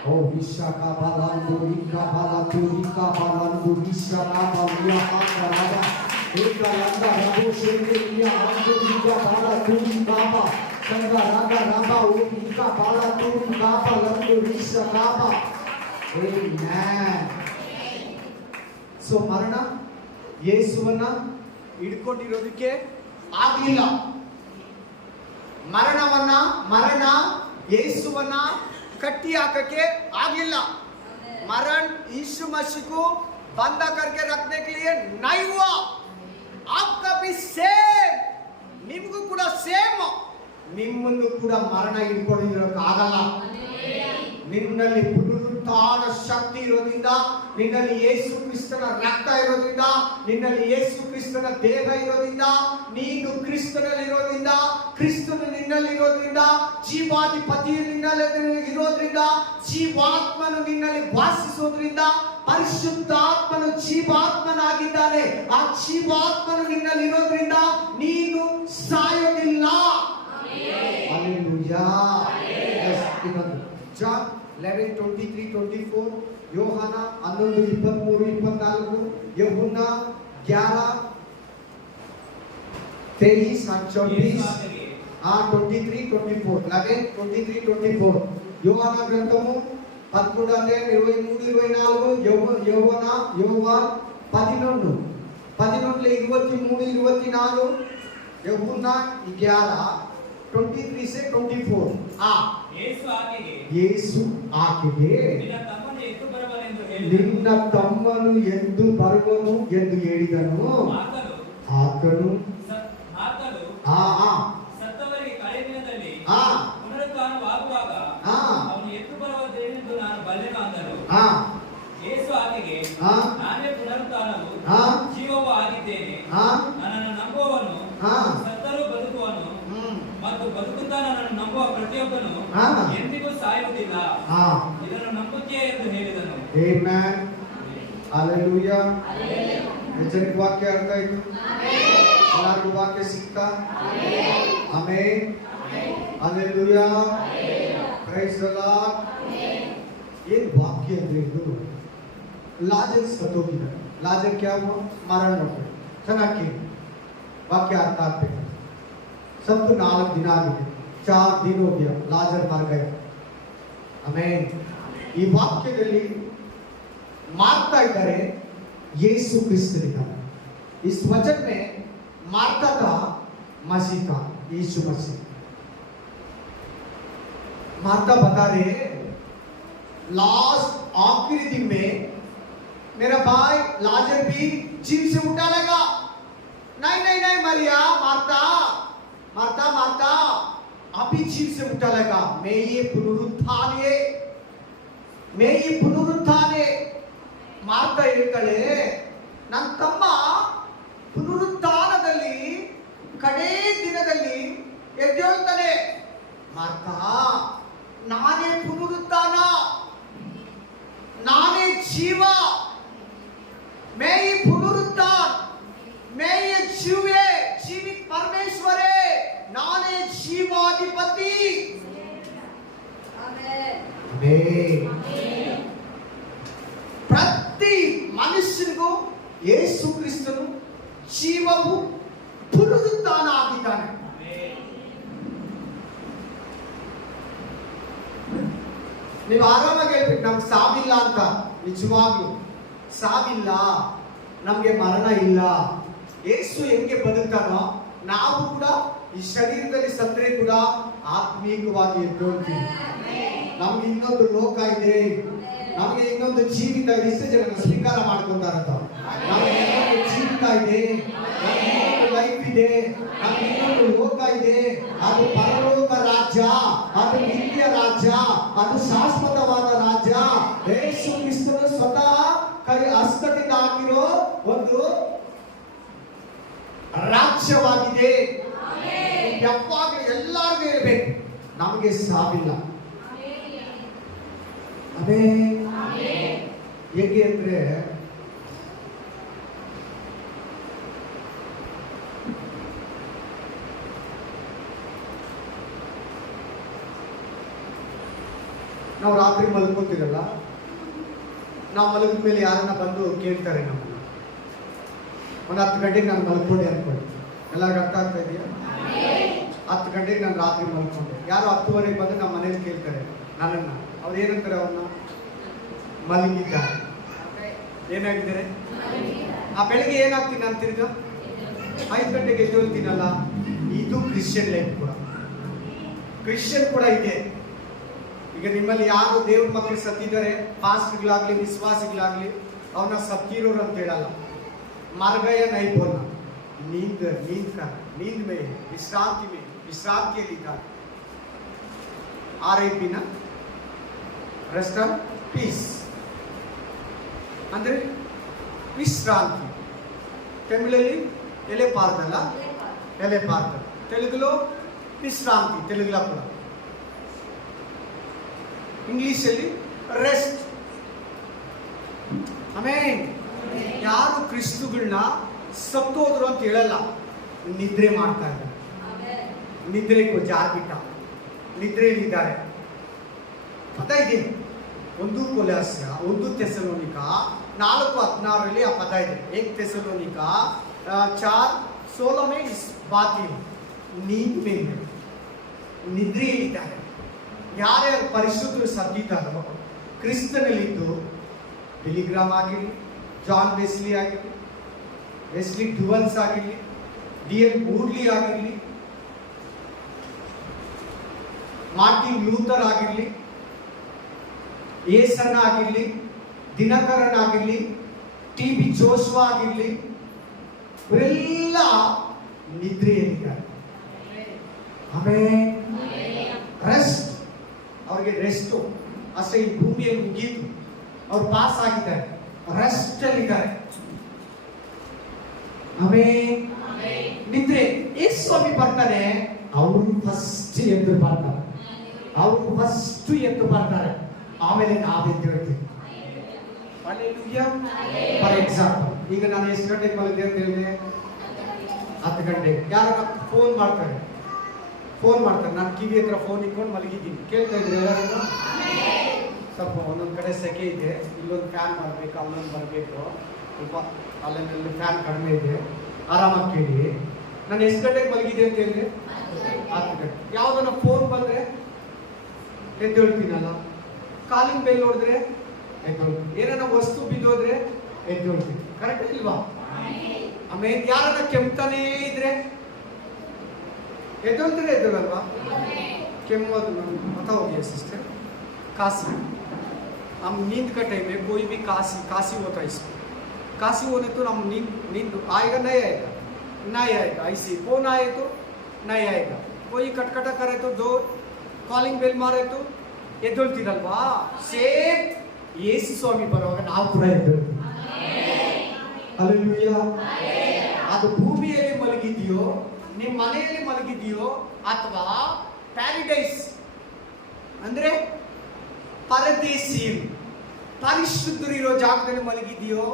ಓ ವಿಶಾಖ ಬಾಲಂದು ಇಕಾ ಬಾಲಂದು ಇಕಾ ಬಾಲಂದು ವಿಶಾಖ ಬಾಲಿಯಾ ಹಾಕರಾದ ಏಕಲಂದ ರಬೋಶೇನಿಯಾ ಅಂದು ಇಕಾ ಬಾಲಂದು ಇಕಾಬಾ ಸಂಗ ರಾಗ ರಾಬಾ ಓ ಇಕಾ ಬಾಲಂದು ಇಕಾಬಾ ಲಂದು ವಿಶಾಖ ಬಾ. ಆಮೆನ್. ಸೊ ಮರಣ ಯೇಸುವನ್ನ ಹಿಡ್ಕೊಂಡಿರೋದಕ್ಕೆ ಆಗಲಿಲ್ಲ. ಮರಣ ಯೇಸುವನ್ನ कट्टी आकर के आगिल्ला. मरण यीशु मसीह को बंदा करके रखने के लिए नहीं हुआ. आपका भी सेम, निम्गू ಕೂಡ ಸೇಮ್. ನಿಮ್ಮನ್ನು ಕೂಡ ಮರಣ ಹಿಡ್ಕೊಂಡಿರೋಕ್ಕಾಗಲ್ಲ. ನಿನ್ನಲ್ಲಿ ಪುನರುತ್ಥಾನ ಶಕ್ತಿ ಇರೋದ್ರಿಂದ, ನಿನ್ನಲ್ಲಿ ಯೇಸು ಕ್ರಿಸ್ತನ ರಕ್ತ ಇರೋದ್ರಿಂದ, ನಿನ್ನಲ್ಲಿ ಯೇಸು ಕ್ರಿಸ್ತನ ದೇಹ ಇರೋದ್ರಿಂದ, ನೀನು ಕ್ರಿಸ್ತನಲ್ಲಿ ಇರೋದ್ರಿಂದ, ಕ್ರಿಸ್ತನು ನಿನ್ನಲ್ಲಿ ಇರೋದ್ರಿಂದ, ಜೀವಾಧಿಪತಿ ನಿನ್ನಲ್ಲಿ ಇರೋದ್ರಿಂದ, ಜೀವಾತ್ಮನು ನಿನ್ನಲ್ಲಿ ವಾಸಿಸೋದ್ರಿಂದ, ಪರಿಶುದ್ಧಾತ್ಮನು ಜೀವಾತ್ಮನಾಗಿದ್ದಾನೆ. ಆ ಜೀವಾತ್ಮನು ನಿನ್ನಲ್ಲಿ ಇರೋದ್ರಿಂದ ನೀನು ಸಾಯೋದಿಲ್ಲ. ಹಾಲೆಲೂಯಾ. ಜಾನ್ 11:23-24, ಯೋಹಾನ 11:23-24, ಯೂಹನ್ನ 11:23-24, 11:23-24, యోహాన గ్రంథము 11:23-24, యోహాన్ 11:23-24, యూహన్న 11:23-24. ಯೇಸು ಆಕೆಗೆ ನಿನ್ನ ತಮ್ಮನು ಎದ್ದು ಬರುವನು ಎಂದು ಹೇಳಿದನು. ಆತನು ಸತ್ತವರಿಗೆ ಕಡೆಯ ದಿನದಲ್ಲಿ ಪುನರುತ್ಥಾನವಾಗುವಾಗ ಅವನು ಎದ್ದು ಬರುವುದೇನೆಂದು ನಾನು ಬಲ್ಲೆನು ಅಂದನು. ಯೇಸು ಆಕೆಗೆ ಆಗಿದ್ದೇನೆ. ಹಾ ನನ್ನನ್ನು ನಂಬುವವನು ಹಾ. ಸತ್ತರೂ ಬದುಕುವನು ಮತ್ತು ಬದುಕುತ್ತಾ ನನ್ನನ್ನು ನಂಬುವ ಪ್ರತಿಯೊಬ್ಬನು ಹಾ. ಎಂದಿಗೂ ಸಾಯುವುದಿಲ್ಲ. ಹಾ. ಇದನ್ನು ನಂಬುತ್ತೀಯೇ ಎಂದು ಹೇಳಿದನು. Amen. Hallelujah. ಎಚ್ಚರಿಕೆ ವಾಕ್ಯ ಅರ್ಥ ಆಯ್ತು? ಎಲ್ಲರಿಗೂ ವಾಕ್ಯ ಸಿಗ್ತಾ? Amen. Hallelujah. Praise the Lord. ಏನ್ ವಾಕ್ಯ ಅಂದ್ರೆ ಇದು? ಲಾಜರ್ ಸತ್ತೋಗಿದ್ದಾರೆ. ಲಾಜರ್ क्या हुआ? ಮರಣ ಹೊಂದಿದ್ರು. ಚೆನ್ನಾಗಿ ಕೇಳಿ. ವಾಕ್ಯ ಅರ್ಥ ಆಗ್ಬೇಕು. ಸತ್ತು 4 ದಿನ ಆಗಿದೆ. 4 दिन हो गया. ಲಾಜರ್ ಮರ ಗಯ. ಆಮೆನ್. ಈ ವಾಕ್ಯದಲ್ಲಿ मारता इधर यीशु क्रिस्त लिखा है। इस वचन में मारता था मसीह था, यीशु मसीह। मारता बता रहे लास्ट आखिरी दिन में मेरा भाई लाजर भी जीव से उठा लगा। नहीं नहीं नहीं मरिया, मारता मारता मारता अभी जीव से उठा लगा। मैं ये पुनरुत्थान है, मैं ये पुनरुत्थान है। ಮಾರ್ತಾ ಹೇಳ್ತಾಳೆ, ನನ್ನ ತಮ್ಮ ಪುನರುತ್ಥಾನದಲ್ಲಿ ಕಡೇ ದಿನದಲ್ಲಿ ಎದ್ದೇಳ್ತಾನೆ. ಮಾರ್ತಾ, ನಾನೇ ಪುನರುತ್ಥಾನ, ನಾನೇ ಜೀವ, मैं ही पुनरुत्थान, मैं ये जीव है, जीवित परमेश्वर है, नाने जीवाधिपति। आमेन। ಪ್ರತಿ ಮನುಷ್ಯನಿಗೂ ಯೇಸು ಕ್ರಿಸ್ತನು ಜೀವವು ಪುನರುತ್ಥಾನ ಆಗಿದ್ದಾನೆ. ನೀವು ಆರಾಮಾಗಿ ಹೇಳ್ಬೇಕು, ನಮ್ಗೆ ಸಾವಿಲ್ಲ ಅಂತ. ನಿಜವಾಗ್ಲು ಸಾವಿಲ್ಲ, ನಮ್ಗೆ ಮರಣ ಇಲ್ಲ. ಯೇಸು ಹೆಂಗೆ ಬದುಕ್ತಾನೋ ನಾವು ಕೂಡ ಈ ಶರೀರದಲ್ಲಿ ಸತ್ತರೆ ಕೂಡ ಆತ್ಮೀಕವಾಗಿ ಎದ್ದೇಳ್ತೀವಿ. ನಮ್ಗೆ ಇನ್ನೊಂದು ಲೋಕ ಇದೆ, ನಮಗೆ ಇನ್ನೊಂದು ಜೀವಿತ ಇದೆ. ಇಷ್ಟು ಜನ ಸ್ವೀಕಾರ ಮಾಡ್ಕೊಂತಾರಂತ. ನಮಗೆ ಇನ್ನೊಂದು ಜೀವಿತ ಇದೆ, ಇನ್ನೊಂದು ಲೈಫ್ ಇದೆ, ನಮ್ಗೆ ಇನ್ನೊಂದು ಲೋಕ ಇದೆ. ಅದು ಪರಲೋಕ ರಾಜ್ಯ, ಅದು ನಿತ್ಯ ರಾಜ್ಯ, ಅದು ಶಾಶ್ವತವಾದ ರಾಜ್ಯ. ಯೇಸು ಕ್ರಿಸ್ತನು ಸ್ವತಃ ಕೈ ಹಸ್ತದಿಂದ ಹಾಕಿರೋ ಒಂದು ರಾಜ್ಯವಾಗಿದೆ. ಯಾವಾಗ ಎಲ್ಲರಿಗೂ ಹೇಳ್ಬೇಕು, ನಮಗೆ ಸಾವಿಲ್ಲ. ಅದೇ ಹೇಗೆ ಅಂದ್ರೆ ನಾವು ರಾತ್ರಿ ಮಲ್ಕೋತಿರಲ್ಲ, ನಾವು ಮಲಗಿದ ಮೇಲೆ ಯಾರನ್ನ ಬಂದು ಕೇಳ್ತಾರೆ ನಮ್ಮನ್ನ. ಒಂದು 10 ಗಂಟೆಗೆ ನಾನು ಮಲ್ಕೊಂಡೆ ಅನ್ಕೊಳ್ಳಿ, ಎಲ್ಲರಿಗೂ ಅರ್ಥ ಆಗ್ತಾ ಇದೆಯಾ? 10 ಗಂಟೆಗೆ ನಾನು ರಾತ್ರಿ ಮಲ್ಕೊಂಡೆ, ಯಾರು 10:30 ಬಂದು ನಮ್ಮ ಮನೇಲಿ ಕೇಳ್ತಾರೆ ನನ್ನನ್ನ. ಅವ್ರು ಏನಂತಾರೆ, ಅವ್ರನ್ನ ಮಲಗಿದ್ದಾರೆ, ಏನಾಗಿದ್ದಾರೆ. ಆ ಬೆಳಿಗ್ಗೆ ಏನಾಗ್ತೀನಿ ನಾನು ತಿರ್ಗ 5 ಗಂಟೆಗೆ ಎದ್ದೇಳ್ತೀನಲ್ಲ. ಇದು ಕ್ರಿಶ್ಚಿಯನ್ ಲೈಫ್ ಕೂಡ, ಕ್ರಿಶ್ಚಿಯನ್ ಕೂಡ ಇದೆ. ಈಗ ನಿಮ್ಮಲ್ಲಿ ಯಾರು ದೇವ್ರ ಮಕ್ಕಳು ಸತ್ತಿದ್ದಾರೆ, ಪಾಸ್ಟ್ಗಳಾಗ್ಲಿ ವಿಶ್ವಾಸಿಗಳಾಗ್ಲಿ, ಅವನ್ನ ಸತ್ತಿರೋರು ಅಂತ ಹೇಳಲ್ಲ. ಮರ್ಗಯ ನೈಬೋನ नींद में ವಿಶ್ರಾಂತಿಯಲ್ಲಿದ್ದಾರೆ. RIP ನ ರೆಸ್ಟ್ ಆನ್ ಪೀಸ್ ಅಂದ್ರೆ ವಿಶ್ರಾಂತಿ. ತಮಿಳಲ್ಲಿ ಎಲೆ ಪಾರ್ದಲ್ಲ, ಎಲೆ ಪಾರ್ದ. ತೆಲುಗುలో ವಿಶ್ರಾಂತಿ, ತೆಲುಗುಲ ಕೂಡ. ಇಂಗ್ಲಿಷಲ್ಲಿ ರೆಸ್ಟ್. ಆಮೇನ್. ಯಾರು ಕ್ರಿಸ್ತುಗಳನ್ನ ಸತ್ತೋದ್ರು ಅಂತ ಹೇಳಲ್ಲ, ನಿದ್ರೆ ಮಾಡ್ತಾ ಇದ್ದಾರೆ. ನಿದ್ರೆಗೂ ಜಾರ್ಬಿಟ್ಟ, ನಿದ್ರೆಯಲ್ಲಿದ್ದಾರೆ. ಪದ ಇದೆ, 1 ಕೊಲಸ್ಯ 1 ಥೆಸಲೋನಿಕ 4:16 ಆ ಪದ ಇದೆ. 1 ಥೆಸಲೋನಿಕ 4:16 में इस बात है, नींद में है, ನಿದ್ರೆಯಲ್ಲಿದ್ದಾರೆ. ಯಾರ್ಯಾರು ಪರಿಶುದ್ಧರು ಸತ್ತಿದ್ದಾರೋ ಕ್ರಿಸ್ತನಲ್ಲಿದ್ದು, ಬಿಲಿಗ್ರಾಮ್ ಆಗಿರಲಿ, ಜಾನ್ ವೆಸ್ಲಿ ಆಗಿರಲಿ, ವೆಸ್ಲಿ ಡುವಲ್ಸ್ ಆಗಿರಲಿ, D.L. ಮೂಡ್ಲಿ ಆಗಿರಲಿ, ಮಾರ್ಟಿನ್ ಲೂಥರ್ ಆಗಿರಲಿ, ಏಸನ್ನ ಆಗಿರಲಿ, ದಿನಕರನ್ ಆಗಿರಲಿ, TB ಜೋಶ್ವಾ ಆಗಿರಲಿ, ಇವರೆಲ್ಲ ನಿದ್ರೆಯಲ್ಲಿದ್ದಾರೆ. ಆಮೇಲೆ ರೆಸ್ಟ್, ಅವ್ರಿಗೆ ರೆಸ್ಟು ಅಷ್ಟೇ. ಈ ಭೂಮಿಯಲ್ಲಿ ಮುಗೀತು, ಅವ್ರು ಪಾಸ್ ಆಗಿದ್ದಾರೆ, ರೆಸ್ಟ್ ಅಲ್ಲಿದ್ದಾರೆ. ಆಮೆನ್. ನಿದ್ರೆ ಯೇಸು ಸ್ವಾಮಿ ಬರ್ತಾನೆ, ಅವರು ಫಸ್ಟ್ ಎದ್ದು ಬರ್ತಾರೆ, ಅವರು ಫಸ್ಟ್ ಎದ್ದು ಬರ್ತಾರೆ, ಆಮೇಲೆ ನಾವೆದ್ದು ಹೇಳ್ತೀವಿ. ಫಾರ್ ಎಕ್ಸಾಂಪಲ್, ಈಗ ನಾನು ಎಷ್ಟು ಗಂಟೆಗೆ ಮಲಗಿದೆ ಅಂತ ಹೇಳಿದೆ? 10 ಗಂಟೆಗೆ. ಯಾರು ಫೋನ್ ಮಾಡ್ತಾರೆ, ನಾನು ಕಿವಿ ಹತ್ರ ಫೋನ್ ಇಟ್ಕೊಂಡು ಮಲಗಿದ್ದೀನಿ, ಕೇಳ್ತಾ ಇದ್ರೆ ಎಲ್ಲರೂ? ಸ್ವಲ್ಪ ಒಂದೊಂದು ಕಡೆ ಸೆಕೆ ಇದೆ, ಇಲ್ಲೊಂದು ಫ್ಯಾನ್ ಮಾಡಬೇಕು, ಅಲ್ಲೊಂದು ಬರಬೇಕು, ಸ್ವಲ್ಪ ಅಲ್ಲೆಲ್ಲ ಫ್ಯಾನ್ ಕಡಿಮೆ ಇದೆ, ಆರಾಮಾಗಿ ಕೇಳಿ. ನಾನು ಎಷ್ಟು ಗಂಟೆಗೆ ಮಲಗಿದೆ ಅಂತ ಹೇಳಿದ್ರೆ 10 ಗಂಟೆ. ಯಾವುದನ್ನ ಫೋನ್ ಬಂದರೆ ಎದ್ದೇಳ್ತೀನಲ್ಲ, ಕಾಲಿಂಗ್ ಬೆಲ್ ನೋಡಿದ್ರೆ ಎದ್ದೇಳ್ತೀನಿ, ಏನಾರ ವಸ್ತು ಬಿದ್ದೋದ್ರೆ ಎದ್ದೇಳ್ತೀನಿ, ಕರೆಕ್ಟ್ ಇಲ್ವಾ? ಆಮೇಲೆ ಯಾರನ್ನ ಕೆಮ್ತಾನೇ ಇದ್ರೆ ಎದ್ದೇಳ್ತಾರೆ, ಎದ್ದೇಳಲ್ವಾ? ಕೆಮ್ಮೋದು पता हो गया सिस्टर, काशी हम नींद का टाइम है, कोई भी काशी होता है इसको, काशी होने तो हम नींद आएगा नहीं आएगा, नहीं आएगा, ऐसे फोन आए तो नहीं आएगा, कोई कटकटा करे तो दो ಕಾಲಿಂಗ್ ಬೆಲ್ ಮಾರೆ तो ಎದ್ದೇಳ್ತೀರಲ್ವಾ? ಸೇಮ್ ಯೇಸು ಸ್ವಾಮಿ ಬರುವಾಗ ನಾವು ಕೂಡ ಎದ್ದೇಳ್ತೀವಿ. ಹಲ್ಲೆಲೂಯಾ. ಅದು ಭೂಮಿಯಲ್ಲಿ ಮಲಗಿದೆಯೋ, ನಿಮ್ಮ ಮನೆಯಲ್ಲಿ ಮಲಗಿದೆಯೋ, ಅಥವಾ ಪ್ಯಾರಡೈಸ್ ಅಂದ್ರೆ ಪರದೇಶಿ ಪರಿಶುದ್ಧರು ಇರೋ ಜಾಗದಲ್ಲಿ ಮಲಗಿದೆಯೋ,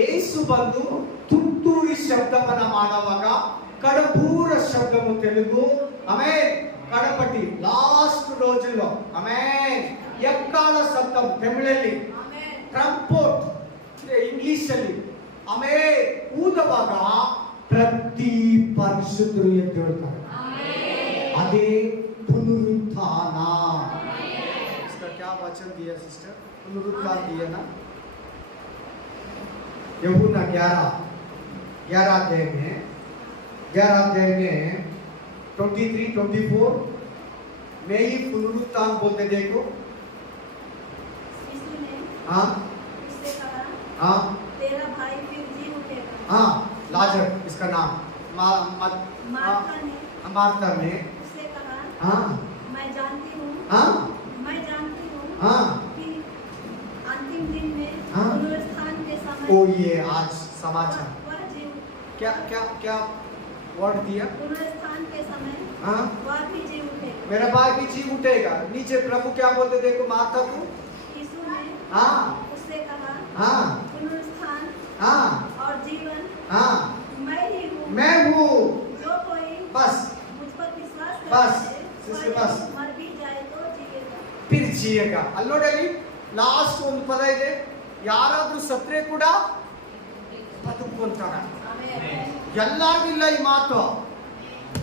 ಯೇಸು ಬಂದು ತುತ್ತೂರಿ ಶಬ್ದವನ್ನ ಮಾಡುವಾಗ కడపూర శబ్దము తెలుగు, ఆమేన్. కడపటి లాస్ట్ రోజుల్లో, ఆమేన్, ఎక్కాల శబ్దం ತಮಿಳಲ್ಲಿ, ಟ್ರಂಪೋಟ್ ಇಂಗ್ಲಿಷ್ ಅಲ್ಲಿ, ಆಮೇಲೆ ಊದವಾಗ ಪ್ರತಿ ಪರಿಶುದ್ಧರು ಎದ್ದೇಳ್ತಾರೆ. ಅದೇ ಪುನರುತ್ಥಾನ. इसका क्या वचन दिया सिस्टर? पुनरुत्थान दिया ना. यूहन्ना 11 अध्याय में 23-24 में ही पुनरुत्थान बोलते देखो. यीशु ने हाँ उससे कहा, हाँ तेरा भाई फिर जी उठेगा. हाँ, लाजर इसका नाम. मार्था ने उससे कहा, हाँ मैं जानती हूँ हाँ हाँ कि अंतिम दिन में हाँ। पुनरुत्थान के समय ओ ये आज समाचार वह जी क्या क्या क्या वर्ड दिया? पुनरुत्थान के समय हाँ, वह भी जी उठेगा. मेरा भाई भी जी उठेगा. नीचे प्रभु क्या बोलते देखो मार्था को. यीशु ने हाँ उससे कहा, हाँ पुनरुत्थान हाँ और जीवन हाँ मैं ही हूँ. मैं हूँ. जो कोई बस मुझ पर विश्वास बस, करता है, सिस्टर, वह बस. यदि मर भी जाए तो जिएगा. फिर जिएगा. ಅಲ್ಲಿ ನೋಡಿ, ಲಾಸ್ಟ್ ಒಂದು ಪದ ಇದೆ, ಯಾರಾದ್ರೂ ಸತ್ರೆ ಕೂಡ ಬದುಕೊಂತಾರ. ಎಲ್ಲರಿಗೂ ಇಲ್ಲ ಈ ಮಾತು,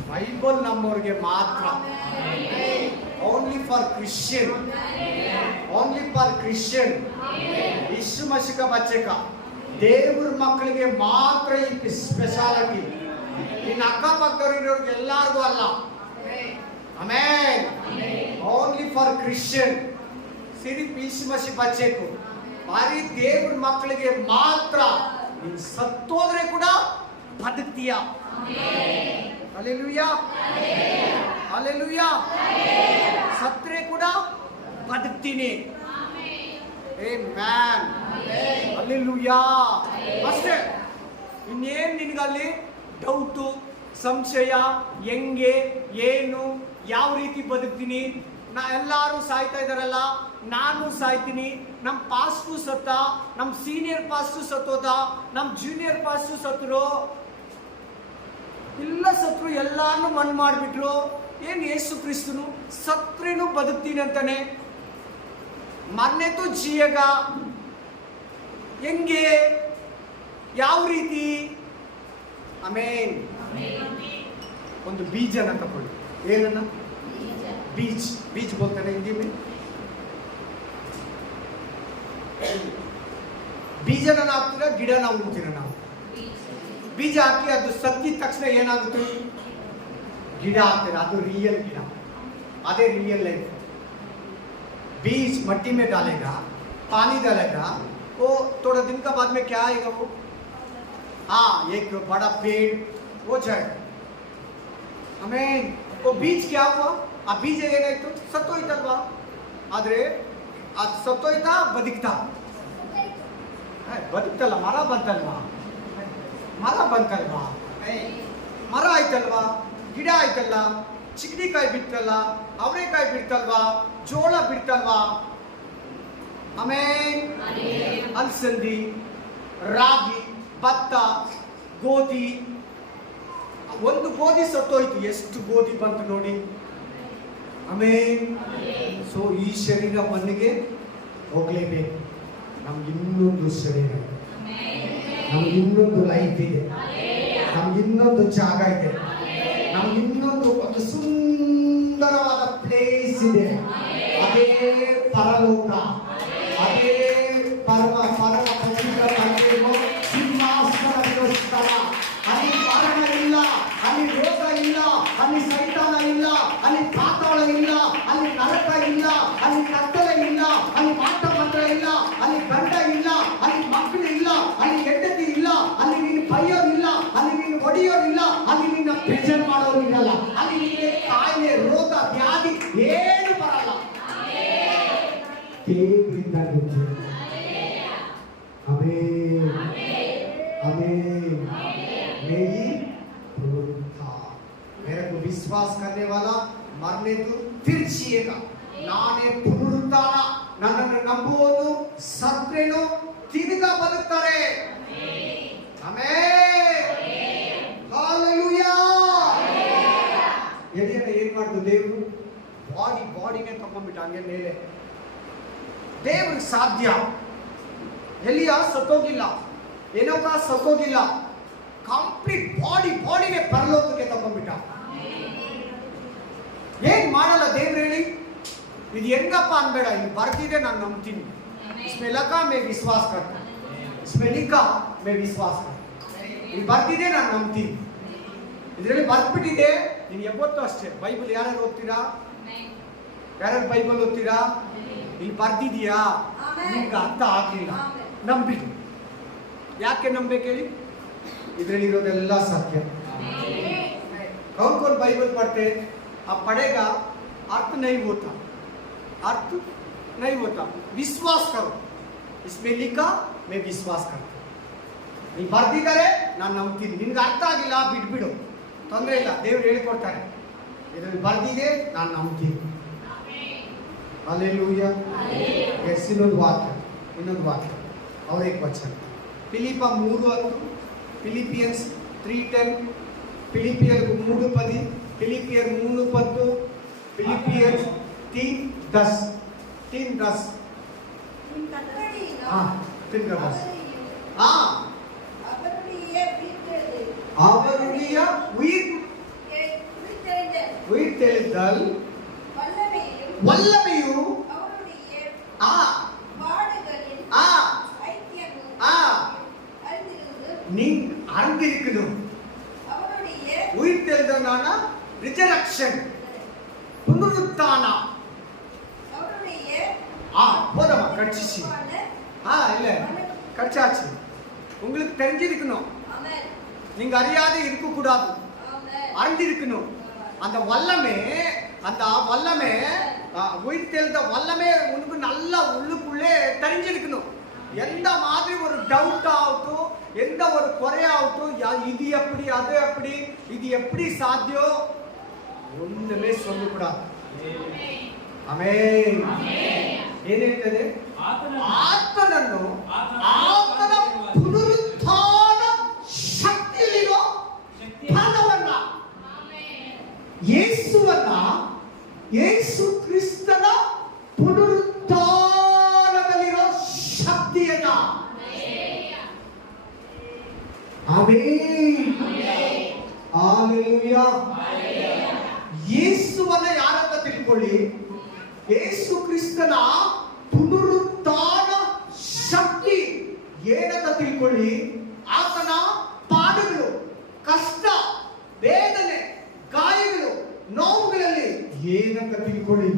ಬೈಬಲ್ ನಮ್ಮವ್ರಿಗೆ ಮಾತ್ರ. Only for Christian, only for Christian. Yeshu Masih का बच्चे का, ದೇವರ ಮಕ್ಕಳಿಗೆ ಮಾತ್ರ ಈ ಸ್ಪೆಷಾಲಿಟಿ. ಇನ್ನು ಅಕ್ಕಪಕ್ಕದವ್ರಿಗೆ ಎಲ್ಲರಿಗೂ ಅಲ್ಲ. ಆಮೆನ್. ಓನ್ಲಿ ಫಾರ್ ಕ್ರಿಶ್ಚಿಯನ್, ಸಿರ್ಫ್ ಯीशु मसीह बच्चे को, ಬಾರಿ ದೇವರ ಮಕ್ಕಳಿಗೆ ಮಾತ್ರ. ನೀನು ಸತ್ತೋದ್ರೆ ಕೂಡ ಬದುಕ್ತೀಯ. Hallelujah, hallelujah. ಸತ್ರೆ ಕೂಡ ಬದುಕ್ತೀನಿ. Amen, hallelujah. ಅಷ್ಟೇ, ಇನ್ನೇನು ನಿನಗಲ್ಲಿ ಡೌಟು, ಸಂಶಯ, ಹೆಂಗೆ, ಏನು, ಯಾವ ರೀತಿ ಬದುಕ್ತೀನಿ? ಎಲ್ಲರೂ ಸಾಯ್ತಾ ಇದಾರಲ್ಲ, ನಾನು ಸಾಯ್ತೀನಿ, ನಮ್ಮ ಪಾಸ್ಟು ಸತ್ತ, ನಮ್ಮ ಸೀನಿಯರ್ ಪಾಸ್ಟು ಸತ್ತೋದ, ನಮ್ಮ ಜೂನಿಯರ್ ಪಾಸ್ಟು ಸತ್ತರು, ಇಲ್ಲ ಸತ್ರು, ಎಲ್ಲಾನು ಮಣ್ಣು ಮಾಡಿಬಿಟ್ರು. ಏನು ಯೇಸು ಕ್ರಿಸ್ತನು ಸತ್ರೇನು ಬದುಕ್ತೀನಿ ಅಂತಾನೆ. ಮನ್ನೆ ತು ಜಿಯಗ, ಹೆಂಗೆ, ಯಾವ ರೀತಿ? ಆಮೇನ್. ಒಂದು ಬೀಜನ ತಗೊಳ್ಳಿ. ಏನನ್ನ? बीज बोलते हैं हिंदी में. ಬೀಜನ ಹಾಕ್ತೀರ, ಗಿಡನ ಉಂಗ್ತೀರ. ನಾವು ಬೀಜ ಹಾಕಿ ಅದು ಸತ್ತಿದ ತಕ್ಷಣ ಏನಾಗುತ್ತೆ? ಗಿಡ ಆಗ್ತೀರ. ಅದು रियल गिरा, अदे रियल लाइफ. बीज मट्टी में डालेगा, पानी डालेगा, वो थोड़ा दिन का बाद में क्या आएगा? वो हाँ, एक बड़ा पेड़ हो जाएगा. हमें वो बीज क्या हुआ? ಆ ಬೀಜ ಏನಾಯ್ತು? ಸತ್ತೋಯ್ತಲ್ವಾ? ಆದ್ರೆ ಅದು ಸತ್ತೋಯ್ತಾ? ಬದುಕ್ತಾ? ಬದುಕ್ತಲ್ಲ, ಮರ ಬಂತಲ್ವಾ? ಮರ ಬಂತಲ್ವಾ, ಮರ ಆಯ್ತಲ್ವಾ, ಗಿಡ ಆಯ್ತಲ್ಲ, ಚಿಕ್ಕಡಿಕಾಯಿ ಬಿಡ್ತಲ್ಲ, ಅವರೆಕಾಯಿ ಬಿಡ್ತಲ್ವಾ, ಜೋಳ ಬಿಡ್ತಲ್ವಾ, ಆಮೇಲೆ ಅಲಸಂದಿ, ರಾಗಿ, ಭತ್ತ, ಗೋಧಿ. ಒಂದು ಗೋಧಿ ಸತ್ತೋಯ್ತು, ಎಷ್ಟು ಗೋಧಿ ಬಂತು ನೋಡಿ. ಆಮೇಲೆ ಸೊ ಈ ಶರೀರ ಮಣ್ಣಿಗೆ ಹೋಗ್ಲೇಬೇಕು. ನಮ್ಗೆ ಇನ್ನೊಂದು ಶರೀರ, ನಮ್ಗೆ ಇನ್ನೊಂದು ಲೈಫ್ ಇದೆ, ನಮ್ಗೆ ಇನ್ನೊಂದು ಜಾಗ ಇದೆ, ನಮ್ಗೆ ಇನ್ನೊಂದು ಒಂದು ಸುಂದರವಾದ ಪ್ಲೇಸ್ ಇದೆ. ಅದೇ ಪರಲೋಕ, ಅದೇ ಪರಮ ಪವಿತ್ರ ಪರಲೋಕ, ಸಿಂಹಾಸನದ ಸ್ಥಳ. ಅಲ್ಲಿ ಮರಣ ಇಲ್ಲ, ಅಲ್ಲಿ ರೋಗ ಇಲ್ಲ, ಅಲ್ಲಿ ಸೈತಾನ ಇಲ್ಲ, ಅಲ್ಲಿ ಪಾತಾಳ ಇಲ್ಲ, ಅಲ್ಲಿ ನರಕ ಇಲ್ಲ, ಅಲ್ಲಿ ಕತ್ತಲೆ ಇಲ್ಲ, ಅಲ್ಲಿ ಮಾಟ ಮಂತ್ರ ಇಲ್ಲ, ಅಲ್ಲಿ ಗಂಡ ಇಲ್ಲ, ಅಲ್ಲಿ ಮಕ್ಕಳು ಇಲ್ಲ, ಅಲ್ಲಿ ಹೆಂಡತಿ ಇಲ್ಲ, ಅಲ್ಲಿ ನೀನು ಬೈಯೋದಿಲ್ಲ, ಅಲ್ಲಿ ನೀನು ಹೊಡೆಯೋದಿಲ್ಲ, ಅಲ್ಲಿ ನಿನ್ನ ಪ್ರೆಷರ್ ಮಾಡೋದಿಲ್ಲ, ಅಲ್ಲಿ ನಿನಗೆ ಕಾಯಿಲೆ ರೋಗ ವ್ಯಾಧಿ ಏನು ಬರಲ್ಲ. ದೇವರಿಂದ मेरे को विश्वास करने वाला मरने तो फिर जिएगा. ನಾನೇ ಪುನರುತ್ಥಾನ, ನನ್ನನ್ನು ನಂಬುವವನು ಸತ್ತರೇನು ತಿರುಗಾ ಬದುಕ್ತಾರೆ. Amen, hallelujah. ಎಲಿಯನ ಏನ್ ಮಾಡಿದ್ರು ದೇವರು? ಬಾಡಿನೇ ತಗೊಂಡ್ಬಿಟ್ಟ ಹಂಗೆ ಮೇಲೆ. ದೇವ್ರಿಗೆ ಸಾಧ್ಯ. ಎಲಿಯ ಸತ್ತೋಗಿಲ್ಲ, ಏನೋಕ ಸತ್ತೋಗಿಲ್ಲ, ಕಂಪ್ಲೀಟ್ ಬಾಡಿನೇ ಪರಲೋಕಕ್ಕೆ ತಗೊಂಡ್ಬಿಟ್ಟ. ಏನ್ ಮಾಡಲ್ಲ ದೇವ್ರು ಹೇಳಿ? ಇದು ಹೆಂಗಪ್ಪ ಅನ್ಬೇಡ, ಇದು ಬರ್ತಿದೆ ನಾನು ನಂಬ್ತೀನಿ. इसमें लगा मैं विश्वास करता, इसमें लिखा मैं विश्वास करता. ಇದು ಬರ್ತಿದೆ ನಾನು ನಂಬ್ತೀನಿ. ಇದರಲ್ಲಿ ಬರ್ಬಿಟ್ಟಿದೆ. ನೀನು ಯಾವತ್ತೂ ಅಷ್ಟೇ ಬೈಬಲ್ ಯಾರು ಓದ್ತೀರಾ? ಯಾರು ಬೈಬಲ್ ಓದ್ತೀರಾ? ಇಲ್ಲಿ ಬರ್ತಿದೀಯಾ, ನಿಮ್ಗೆ ಅರ್ಥ ಆಗ್ಲಿಲ್ಲ, ನಂಬಿಡಿ. ಯಾಕೆ ನಂಬೇಕು ಹೇಳಿ? ಇದರಲ್ಲಿರೋದೆಲ್ಲ ಸತ್ಯ. कौन बाइबल पढ़ते अब पढ़ेगा, अर्थ नहीं होता, अर्थ नहीं होता. विश्वास करो, इसमें लिखा मैं विश्वास करता. ನೀವು ಬರ್ತಿದ್ದಾರೆ, ನಾನು ನಂಬ್ತೀನಿ. ನಿನ್ಗೆ ಅರ್ಥ ಆಗಿಲ್ಲ ಬಿಟ್ಬಿಡು, ತೊಂದರೆ ಇಲ್ಲ, ದೇವ್ರು ಹೇಳ್ಕೊಡ್ತಾರೆ. ಇದರಲ್ಲಿ ಬರ್ದಿದೆ, ನಾನು ನಂಬ್ತೀನಿ. हालेलुया. ಎಸ್, ಇನ್ನೊಂದು ವಾಕ್ಯ और एक वचन ಫಿಲಿಪ್ಪ 3:10, ಫಿಲಿಪಿಯನ್ಸ್ 3:10, ಫಿಲಿಪಿಯರ್ 3:10, ಫಿಲಿಪಿಯರ್ 3:10, ಫಿಲಿಪಿಯರ್ 3:10. 3:10 हाँ 3:10 हाँ அவருடைய உயிர்த்தெழுதல் வல்லமையும் நீ அறிந்திருக்கணும். உயிர்த்தெழுதலான ரிசரக்ஷன், புனருத்தான. போதமா கட்சிச்சு? இல்ல கட்சாச்சு. உங்களுக்கு தெரிஞ்சிருக்கணும், நீங்க அறியாத இருக்க கூடாது, அறிந்திருக்கணும். அந்த வல்லமே, அந்த வல்லமே, உயிர்த்தெழுத வல்லமே உனக்கு நல்லா உள்ளுக்குள்ளே தெரிஞ்சிருக்கணும். எந்த மாதிரி ஒரு டவுட் ஆகட்டும், எந்த ஒரு குறையாகட்டும், இது எப்படி அது எப்படி, இது எப்படி சாத்தியம், ஒண்ணுமே சொல்லக்கூடாது. ಆಮೆನ್. ಏನು ಹೇಳ್ತದೆ? ಆತನನ್ನು, ಆತನ ಪುನರುತ್ಥಾನ ಶಕ್ತಿಯಲ್ಲಿರೋ ಪ್ರಾಣವನ್ನ, ಯೇಸುವನ್ನ, ಯೇಸು ಕ್ರಿಸ್ತನ ಪುನರುತ್ಥಾನದಲ್ಲಿರೋ ಶಕ್ತಿಯನ್ನ. Amen, hallelujah. ಯೇಸುವನ್ನ ಯಾರಂತ ತಿಳ್ಕೊಳ್ಳಿ, ಯೇಸು ಕ್ರಿಸ್ತನ ಪುನರುತ್ಥಾನ ಶಕ್ತಿ ಏನಂತ ತಿಳ್ಕೊಳ್ಳಿ. ಆತನ ಪಾದಗಳು, ಕಷ್ಟ, ವೇದನೆ, ಗಾಯಗಳು, ನೋವುಗಳಲ್ಲಿ ಏನಂತ ತಿಳ್ಕೊಳ್ಳಿ.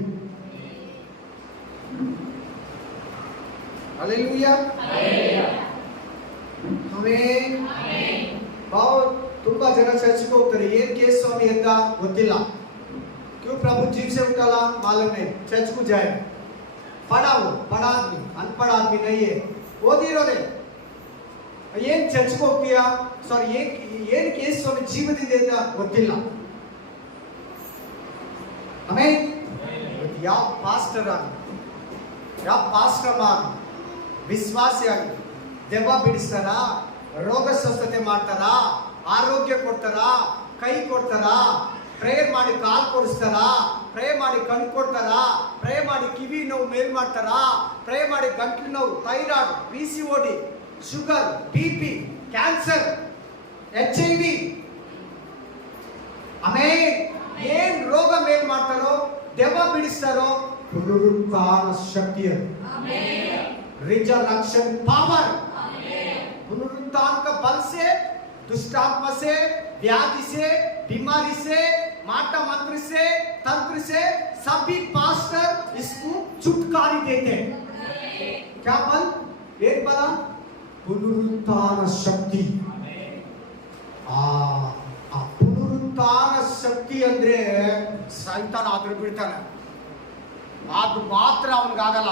ಹಲ್ಲೆಲೂಯಾ. ಆಮೆನ್. ತುಂಬಾ ಜನ ಚರ್ಚ್ಗೆ ಹೋಗ್ತಾರೆ. ಏನ್ ಕೇಸ್ ಸ್ವಾಮಿ ಅಂತ ಗೊತ್ತಿಲ್ಲ. क्यों प्रभु जीव से उठाला मालूम नहीं, चर्च को जाए. पढ़ा वो, पढ़ा आदमी, अनपढ़ आदमी नहीं है, ओदी रोदे. ಏನ್ ಚರ್ಚ್ಗೆ ಹೋಗ್ತೀಯಾ, ಸಾರಿ ಏನಕ್ಕೆ ಯೇಸು ಸ್ವಾಮಿ ಜೀವದಿಂದ ಅಂತ ಗೊತ್ತಿಲ್ಲ. ಆಮೇಲೆ ಯಾವ ಪಾಸ್ಟರ್ ಆಗಿ, ಯಾವ ಪಾಸ್ಟರ್ ಆಗಿ, ವಿಶ್ವಾಸಿಯಾಗಿ ದೆವ್ವ ಬಿಡಿಸ್ತಾರ, ರೋಗ ಸ್ವಸ್ಥತೆ ಮಾಡ್ತಾರ, ಆರೋಗ್ಯ ಕೊಡ್ತಾರ, ಕೈ ಕೊಡ್ತಾರ, ಪ್ರೇಯರ್ ಮಾಡಿ ಕಾಲ್ ಕೊಡಿಸ್ತಾರ, ಪ್ರೇ ಮಾಡಿ ಕಣ್ಣು ಕೊಡ್ತಾರ, ಪ್ರೇ ಮಾಡಿ ಕಿವಿ ನೋವು ಮೇಲ್ ಮಾಡ್ತಾರ, ಪ್ರೇ ಮಾಡಿ ಗಂಟ್ಲು ನೋವು, thyroid, PCOD, sugar, BP, cancer, HIV, ಆಮೇಲೆ ಏನ್ ರೋಗ ಮೇಲ್ ಮಾಡ್ತಾರೋ, ದೆವ್ವ ಬಿಡಿಸ್ತಾರೋ, ಪುನರುತ್ಥಾನ ಶಕ್ತಿ, रिजरेक्शन पावर, पुनरुत्थान का बल से, दुष्टात्मा से, व्याधि से, बीमारी से, माटा मंत्र से, तंत्र से सभी पास्टर इसको छुटकारा देते हैं. क्या बल? एक बल पुनरुत्थान शक्ति. ಆ ಪುನರುತ್ಥಾನ ಶಕ್ತಿ ಅಂದ್ರೆ ಸೈತಾನ ಆದ್ರೂ ಬಿಡ್ತಾನೆ, ಅದು ಮಾತ್ರ ಅವನಿಗಾಗಲ್ಲ.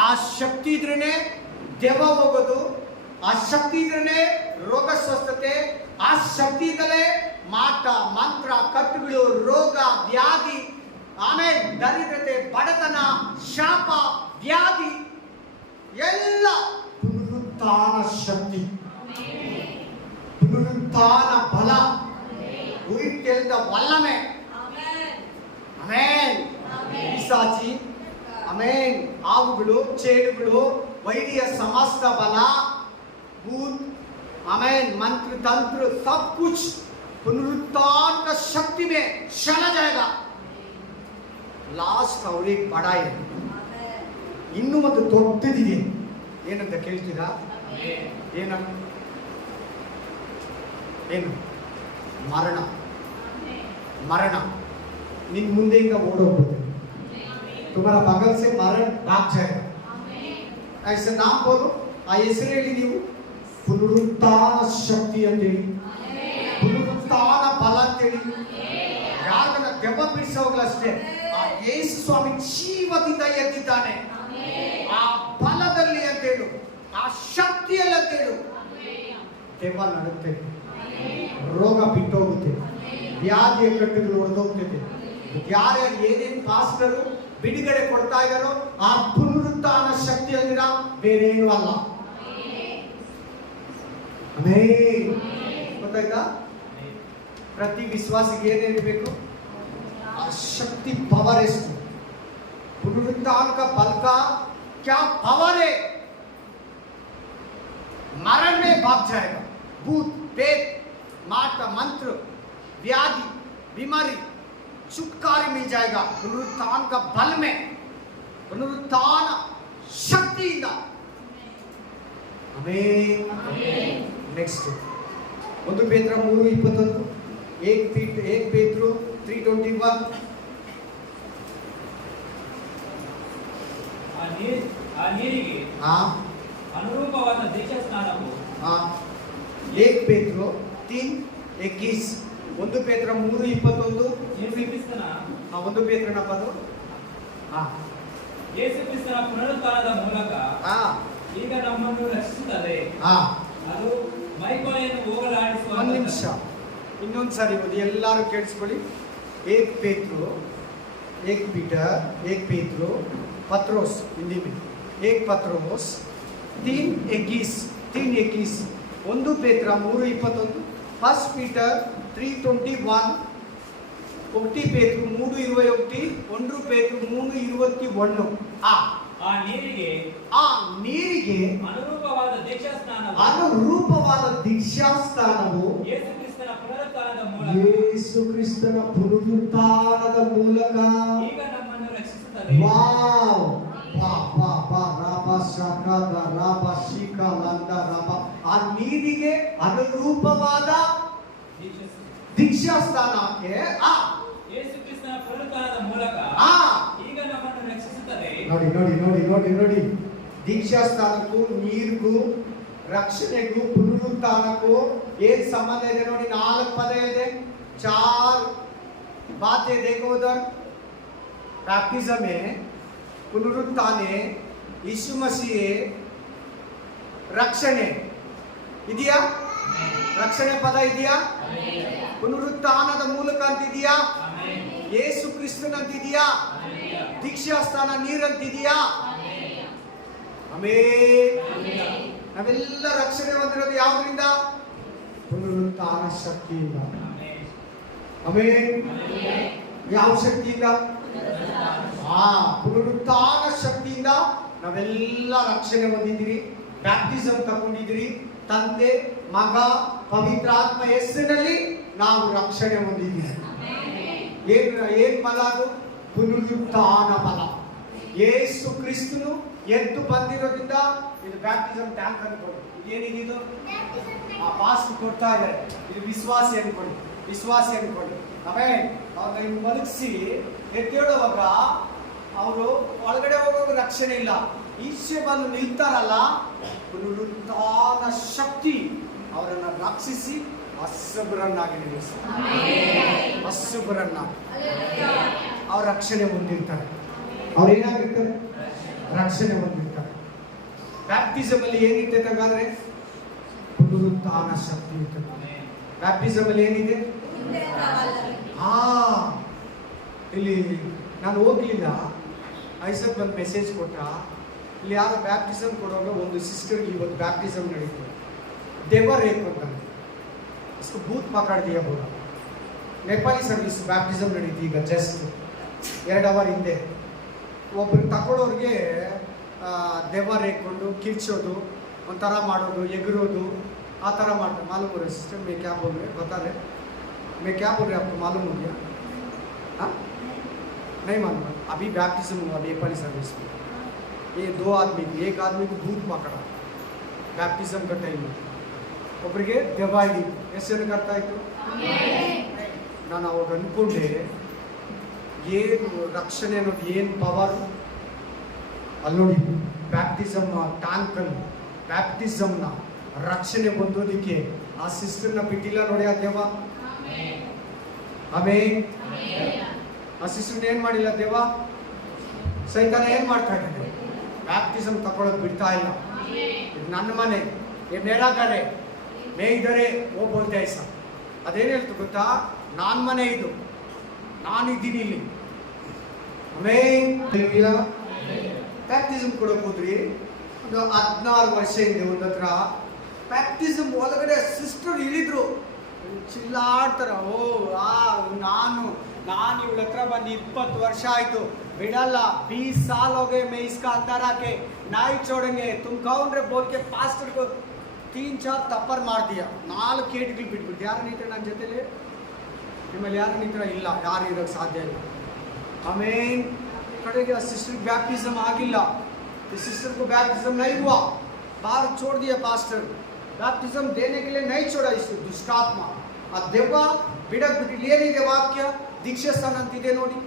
ಆ ಶಕ್ತಿ ಇದ್ರೇನೆ ದೆವ್ವ ಹೋಗೋದು, ಆ ಶಕ್ತಿ ಇದ್ರೇನೆ ರೋಗ ಸ್ವಸ್ಥತೆ, ಆ ಶಕ್ತಿ ಇದ್ದಲೇ ಮಾಟ ಮಂತ್ರ ಕಟ್ಟುಗಳು, ರೋಗ ವ್ಯಾಧಿ, ಆಮೇಲೆ ದರಿದ್ರತೆ, ಬಡತನ, ಶಾಪ, ವ್ಯಾಧಿ ಎಲ್ಲ ಪುನರುತ್ಥಾನ ಶಕ್ತಿ, ಪುನರುತ್ಥಾನ ಬಲ, ಉಯಿತೆಲ್ದ ವಲ್ಲಮೆ. ಆಮೇನ್. ಪಿಶಾಚಿ, ಆಮೇನ್, ಆವುಗಳು, ಚೇಡುಗಳು, ವೈದ್ಯ ಸಮಸ್ತ बल, भूत, आमेन, मंत्र तंत्र सब कुछ पुनरुत्थान का शक्ति में चला जाएगा. लास्ट ಅವ್ರಿಗೆ ಬಡಾಯ ಇನ್ನೂ ಒಂದು ದೊಡ್ಡದಿದೆ. ಏನಂತ ಕೇಳ್ತೀರಾ? ಏನು? ಮರಣ. ಮರಣ ನಿನ್ ಮುಂದೆಯಿಂದ ಓಡೋಗ್ಬೋದು. तुम्हारा बगल से मरण भाग जाएगा. ऐसे नाम बोलो, आ ಹೆಸರು ಹೇಳಿ ನೀವು. ಪುನರುತ್ಥಾನ ಶಕ್ತಿ ಅಂತೇಳಿ, ಪುನರುತ್ಥಾನ ಬಲ ಅಂತೇಳಿ. ಯಾರನ್ನ ದೆವ್ವ ಬಿಡಿಸೋಗ್ಲ ಅಷ್ಟೇ, ಆ ಯೇಸು ಸ್ವಾಮಿ ಜೀವದಿಂದ ಎದ್ದಿದ್ದಾನೆ, ಆ ಬಲದಲ್ಲಿ ಅಂತೇಳು, ಆ ಶಕ್ತಿಯಲ್ಲಿ ಅಂತೇಳು. ದೆವ್ವ ನಡುತ್ತೆ, ರೋಗ ಬಿಟ್ಟೋಗುತ್ತೆ, ವ್ಯಾಧಿಯ ಕಟ್ಟುಗಳು ಹೊಡೆದೋಗ್ತದೆ. ಯಾರ್ಯಾರು ಏನೇನು ಪಾಸ್ಟರು ಬಿಡುಗಡೆ ಕೊಡ್ತಾ ಇದ್ದಾರೋ ಆ ಪುನರುತ್ಥಾನ ಶಕ್ತಿ ಅಂದಿರ ಬೇರೇನು ಅಲ್ಲ. ಗೊತ್ತಾಯ್ತಾ? ಪ್ರತಿ ವಿಶ್ವಾಸಿಗೆ ಏನೇನು ಆ ಶಕ್ತಿ ಪವರ್ ಎಷ್ಟು? पुनरुत्थान का बल का क्या पावर है? मरण में भाग जाएगा. भूत प्रेत माट मंत्र व्याधि बीमारी छुटकारा मिल जाएगा पुनरुत्थान का बल में, पुनरुत्थान शक्ति इंदा. आमेन. नेक्स्ट 1 पेत्र 3:21, 1 पेत्र 3:21. ಆ ನೀರಿಗೆ ಅನುರೂಪವಾದ ದೀಕ್ಷಾ ಸ್ನಾನವು 1 ಪೇತ್ರ 3:21, 1 ಪೇತ್ರ 3:21. ಯೇಸು ಕ್ರಿಸ್ತನ 1 ಪೇತ್ರನ ಪದ ಯೇಸು ಕ್ರಿಸ್ತನ ಪುನರುತ್ಥಾನದ ಮೂಲಕ ಈಗ ನಮ್ಮನ್ನು ರಕ್ಷಿಸುತ್ತದೆ. ಅದು ಮೈಕೊಳೆಯನ್ನು ಹೋಗಲಾಡಿಸುವ. ಒಂದು ನಿಮಿಷ, ಇನ್ನೊಂದು ಸಾರಿ ಓದಿ, ಎಲ್ಲರೂ ಕೇಳಿಸ್ಕೊಳ್ಳಿ. 1 पेत्र पत्रोस, हिंदी में 1 पत्रोस 3:21, 1 पेत्र 3:21, 1 पीटर 3:21, 1 पेत्र 3:21, 1 पेत्र 3:21. ಆ ನೀರಿಗೆ ಅನುರೂಪವಾದ ದೀಕ್ಷಾ ಸ್ನಾನವು ಯೇಸು ಕ್ರಿಸ್ತನ ಪುನರುತ್ಥಾನದ ಮೂಲಕ ಈಗ ನಮ್ಮನ್ನು ರಕ್ಷಿಸುತ್ತದೆ. ವಾವ್! ಆ ನೀರಿಗೆ ಅನುರೂಪವಾದ ದೀಕ್ಷಾ ಸ್ನಾನಕ್ಕೆ ಯೇಸು ಕ್ರಿಸ್ತನ ಪುನರುತ್ಥಾನದ ಮೂಲಕ ಈಗ ನಮ್ಮನ್ನು ರಕ್ಷಿಸುತ್ತದೆ. ನೋಡಿ, ದೀಕ್ಷಾ ಸ್ಥಾನಕ್ಕೂ ನೀರಿಗೂ ರಕ್ಷಣೆಗೂ ಪುನರುತ್ಥಾನಕ್ಕೂ ಏನ್ ಸಂಬಂಧ ಇದೆ ನೋಡಿ. 4 ಪದ ಇದೆ, 4 बातें देखो उधर. बैप्टिज्म है, पुनरुत्थान है, यीशु मसीह है, ರಕ್ಷಣೆ ಇದೆಯಾ? ರಕ್ಷಣೆ ಪದ ಇದೆಯಾ? ಪುನರುತ್ಥಾನದ ಮೂಲಕ ಅಂತಿದೆಯಾ? ಯೇಸು ಕ್ರಿಸ್ತನಂತಿದೆಯಾ? ದೀಕ್ಷಾ ಸ್ಥಾನ ನೀರಂತಿದೆಯಾ? ಆಮೆನ್. ನಾವೆಲ್ಲ ರಕ್ಷಣೆ ಹೊಂದಿರೋದು ಯಾವುದರಿಂದ? ಪುನರುತ್ಥಾನ ಶಕ್ತಿಯಿಂದ. ಆಮೆನ್. ಯಾವ ಶಕ್ತಿಯಿಂದ? ಪುನರುತ್ಥಾನ ಶಕ್ತಿಯಿಂದ ನಾವೆಲ್ಲ ರಕ್ಷಣೆ ಹೊಂದಿದ್ದೀರಿ. ಬ್ಯಾಪ್ಟಿಸಮ್ ತಗೊಂಡಿದ್ದೀರಿ. ತಂದೆ, ಮಗ, ಪವಿತ್ರಾತ್ಮ ಹೆಸರಿನಲ್ಲಿ ನಾವು ರಕ್ಷಣೆ ಹೊಂದಿದ್ದೀವಿ. ಏನ್ ಫಲ ಅದು? ಪುನರುತ್ಥಾನ ಫಲ. ಯೇಸು ಕ್ರಿಸ್ತನು ಎದ್ದು ಬಂದಿರೋದ್ರಿಂದ ಇದು ಬ್ಯಾಪ್ಟಿಸಮ್ ಟ್ಯಾಂಕ್ ಅನ್ಕೊಳ್ಳಿ. ಏನಿದು? ಪಾಸ್ಟ್ ಕೊಡ್ತಾ ಇದ್ದಾರೆ. ಇದು ವಿಶ್ವಾಸಿ ಅನ್ಕೊಳ್ಳಿ, ವಿಶ್ವಾಸಿ ಅನ್ಕೊಳ್ಳಿ. ಆಮೇಲೆ ಅವ್ರನ್ನ ಮಲಗಿಸಿ ಎದ್ದೇಳುವಾಗ ಅವರು ಒಳಗಡೆ ಹೋಗುವಾಗ ರಕ್ಷಣೆ ಇಲ್ಲ. ಈಚೆ ಬಂದು ನಿಲ್ತಾರಲ್ಲ, ಪುನರುತ್ಥಾನ ಶಕ್ತಿ ಅವರನ್ನ ರಕ್ಷಿಸಿ ಅಶುಭರನ್ನಾಗಿ ನಿಲ್ಲಿಸ್ತಾರೆ. ಅಶುಭರನ್ನಾಗಿ ಅವ್ರ ರಕ್ಷಣೆ ಹೊಂದಿರ್ತಾರೆ. ಅವ್ರೇನಾಗಿರ್ತಾರೆ? ರಕ್ಷಣೆ ಹೊಂದಿರ್ತಾರೆ. ಬ್ಯಾಪ್ಟಿಸಮ್ ಅಲ್ಲಿ ಏನಿರ್ತದೆ ಹಾಗಾದ್ರೆ? ಪುನರುತ್ಥಾನ ಶಕ್ತಿ ಇರ್ತದೆ. ಬ್ಯಾಪ್ಟಿಸಮ್ ಅಲ್ಲಿ ಏನಿದೆ? ಇಲ್ಲಿ ನಾನು ಹೋಗ್ಲಿಲ್ಲ, ಐಸಕ್ ಒಂದು ಮೆಸೇಜ್ ಕೊಟ್ಟ. ಇಲ್ಲಿ ಯಾರು ಬ್ಯಾಪ್ಟಿಸಮ್ ಕೊಡುವಾಗ ಒಂದು ಸಿಸ್ಟರ್ಗೆ ಇವತ್ತು ಬ್ಯಾಪ್ಟಿಸಮ್ ನಡೀತು. देवर एक होता है, इसको भूत पकड़ दिया बोला. नेपाली सर्विस ಬ್ಯಾಪ್ಟಿಸಮ್ ನಡೀತಿ ಈಗ ಜಸ್ಟ್ 2 ಅವರ್ ಹಿಂದೆ. ಒಬ್ಬರು ತಗೊಳ್ಳೋರಿಗೆ ದೇವರ್ ಹೇಕೊಂಡು ಕಿರ್ಚೋದು, ಒಂಥರ ಮಾಡೋದು, ಎಗರೋದು, ಆ ಥರ ಮಾಡ್ತಾರೆ. मालूम हो रहा है सिस्टर? मैं क्या बोल रहे बता रहे? मैं क्या बोल रहे आपको मालूम हो गया? हाँ नहीं मालूम. अभी बैप्टिज्म हुआ नेपाली सर्विस में. ये 2 आदमी, एक आदमी को भूत पकड़ा बैप्टिज्म का टाइम में. ಒಬ್ಬರಿಗೆ ದೆವ್ವ ಹಿಡಿಯಿತು. ಎಷ್ಟು ಜನಕ್ಕೆ ಇತ್ತು? ನಾನು ಅವಾಗ ಅಂದ್ಕೊಂಡೆ, ಏನು ರಕ್ಷಣೆ ಅನ್ನೋದು, ಏನು ಪವರ್ ಅಲ್ಲಿ ನೋಡಿ. ಬ್ಯಾಪ್ಟಿಸಮ್ ಟ್ಯಾಂಕಲ್ಲಿ ಬ್ಯಾಪ್ಟಿಸಮ್ನ ರಕ್ಷಣೆ ಹೊಂದೋದಕ್ಕೆ ಆ ಸಿಸ್ಟರ್ನ ಬಿಟ್ಟಿಲ್ಲ ನೋಡಿ ಆ ದೆವ್ವ. ಆಮೇಲೆ ಆ ಸಿಸ್ಟರ್ನ ಏನು ಮಾಡಿಲ್ಲ ದೆವ್ವ. ಸೈತಾನ ಏನು ಮಾಡ್ತಾ ಇದ್ದಾನೆ? ಬ್ಯಾಪ್ಟಿಸಮ್ ತಗೊಳ್ಳೋದು ಬಿಡ್ತಾ ಇಲ್ಲ. ಇದು ನನ್ನ ಮನೆ, ಏನು ಹೇಳಕ್ಕಾರೆ ಮೇ ಇದ್ದಾರೆ ಓ ಬೋಲ್ತೆ ಐಸ. ಅದೇನು ಹೇಳ್ತು ಗೊತ್ತಾ? ನಾನು ಮನೆ ಇದು, ನಾನಿದ್ದೀನಿ ಇಲ್ಲಿ. ಆಮೇಲೆ ಬ್ಯಾಪ್ಟಿಸಮ್ ಕೊಡೋಕೆ ಹೋದ್ರಿ. ಒಂದು 16 ವರ್ಷ ಹಿಂದೆ ಒಂದು ಹತ್ರ ಬ್ಯಾಪ್ಟಿಸಮ್ ಒಳಗಡೆ ಸಿಸ್ಟರ್ ಇಳಿದ್ರು, ಚಿಲ್ಲಾಡ್ತಾರೆ. ನಾನು ಇವಳ ಹತ್ರ ಬಂದು 20 ವರ್ಷ ಆಯ್ತು, बिड़ाला 20 साल हो गए मैं इसका अंदर आके नाई छोड़ेंगे तुम कौन रे बोल के पास्टर को 3-4 तप्पर मार दिया. 4 ಕೇಟ್ಗಳು ಬಿಟ್ಬಿಟ್ಟು. ಯಾರು ನಿಂತ್ರೆ ನನ್ನ ಜೊತೆಲಿ? ನಿಮ್ಮಲ್ಲಿ ಯಾರು ನಿಂತ್ರೆ? ಇಲ್ಲ, ಯಾರು ಇರೋಕ್ಕೆ ಸಾಧ್ಯ ಇಲ್ಲ. ಆಮೇಲೆ कड़ेगा सिस्टर बैप्टिज्म आगिल्ला. इस सिस्टर को बैप्टिज्म नहीं हुआ, बाहर छोड़ दिया पास्टर. बैप्टिज्म देने के लिए नहीं छोड़ा इस दुष्टात्मा. आ देव बिड़क बिಟ್ಟು ಏನಿದೆ ವಾಕ್ಯ? ದೀಕ್ಷಾ ಸ್ಥಾನ ಅಂತಿದೆ ನೋಡಿ,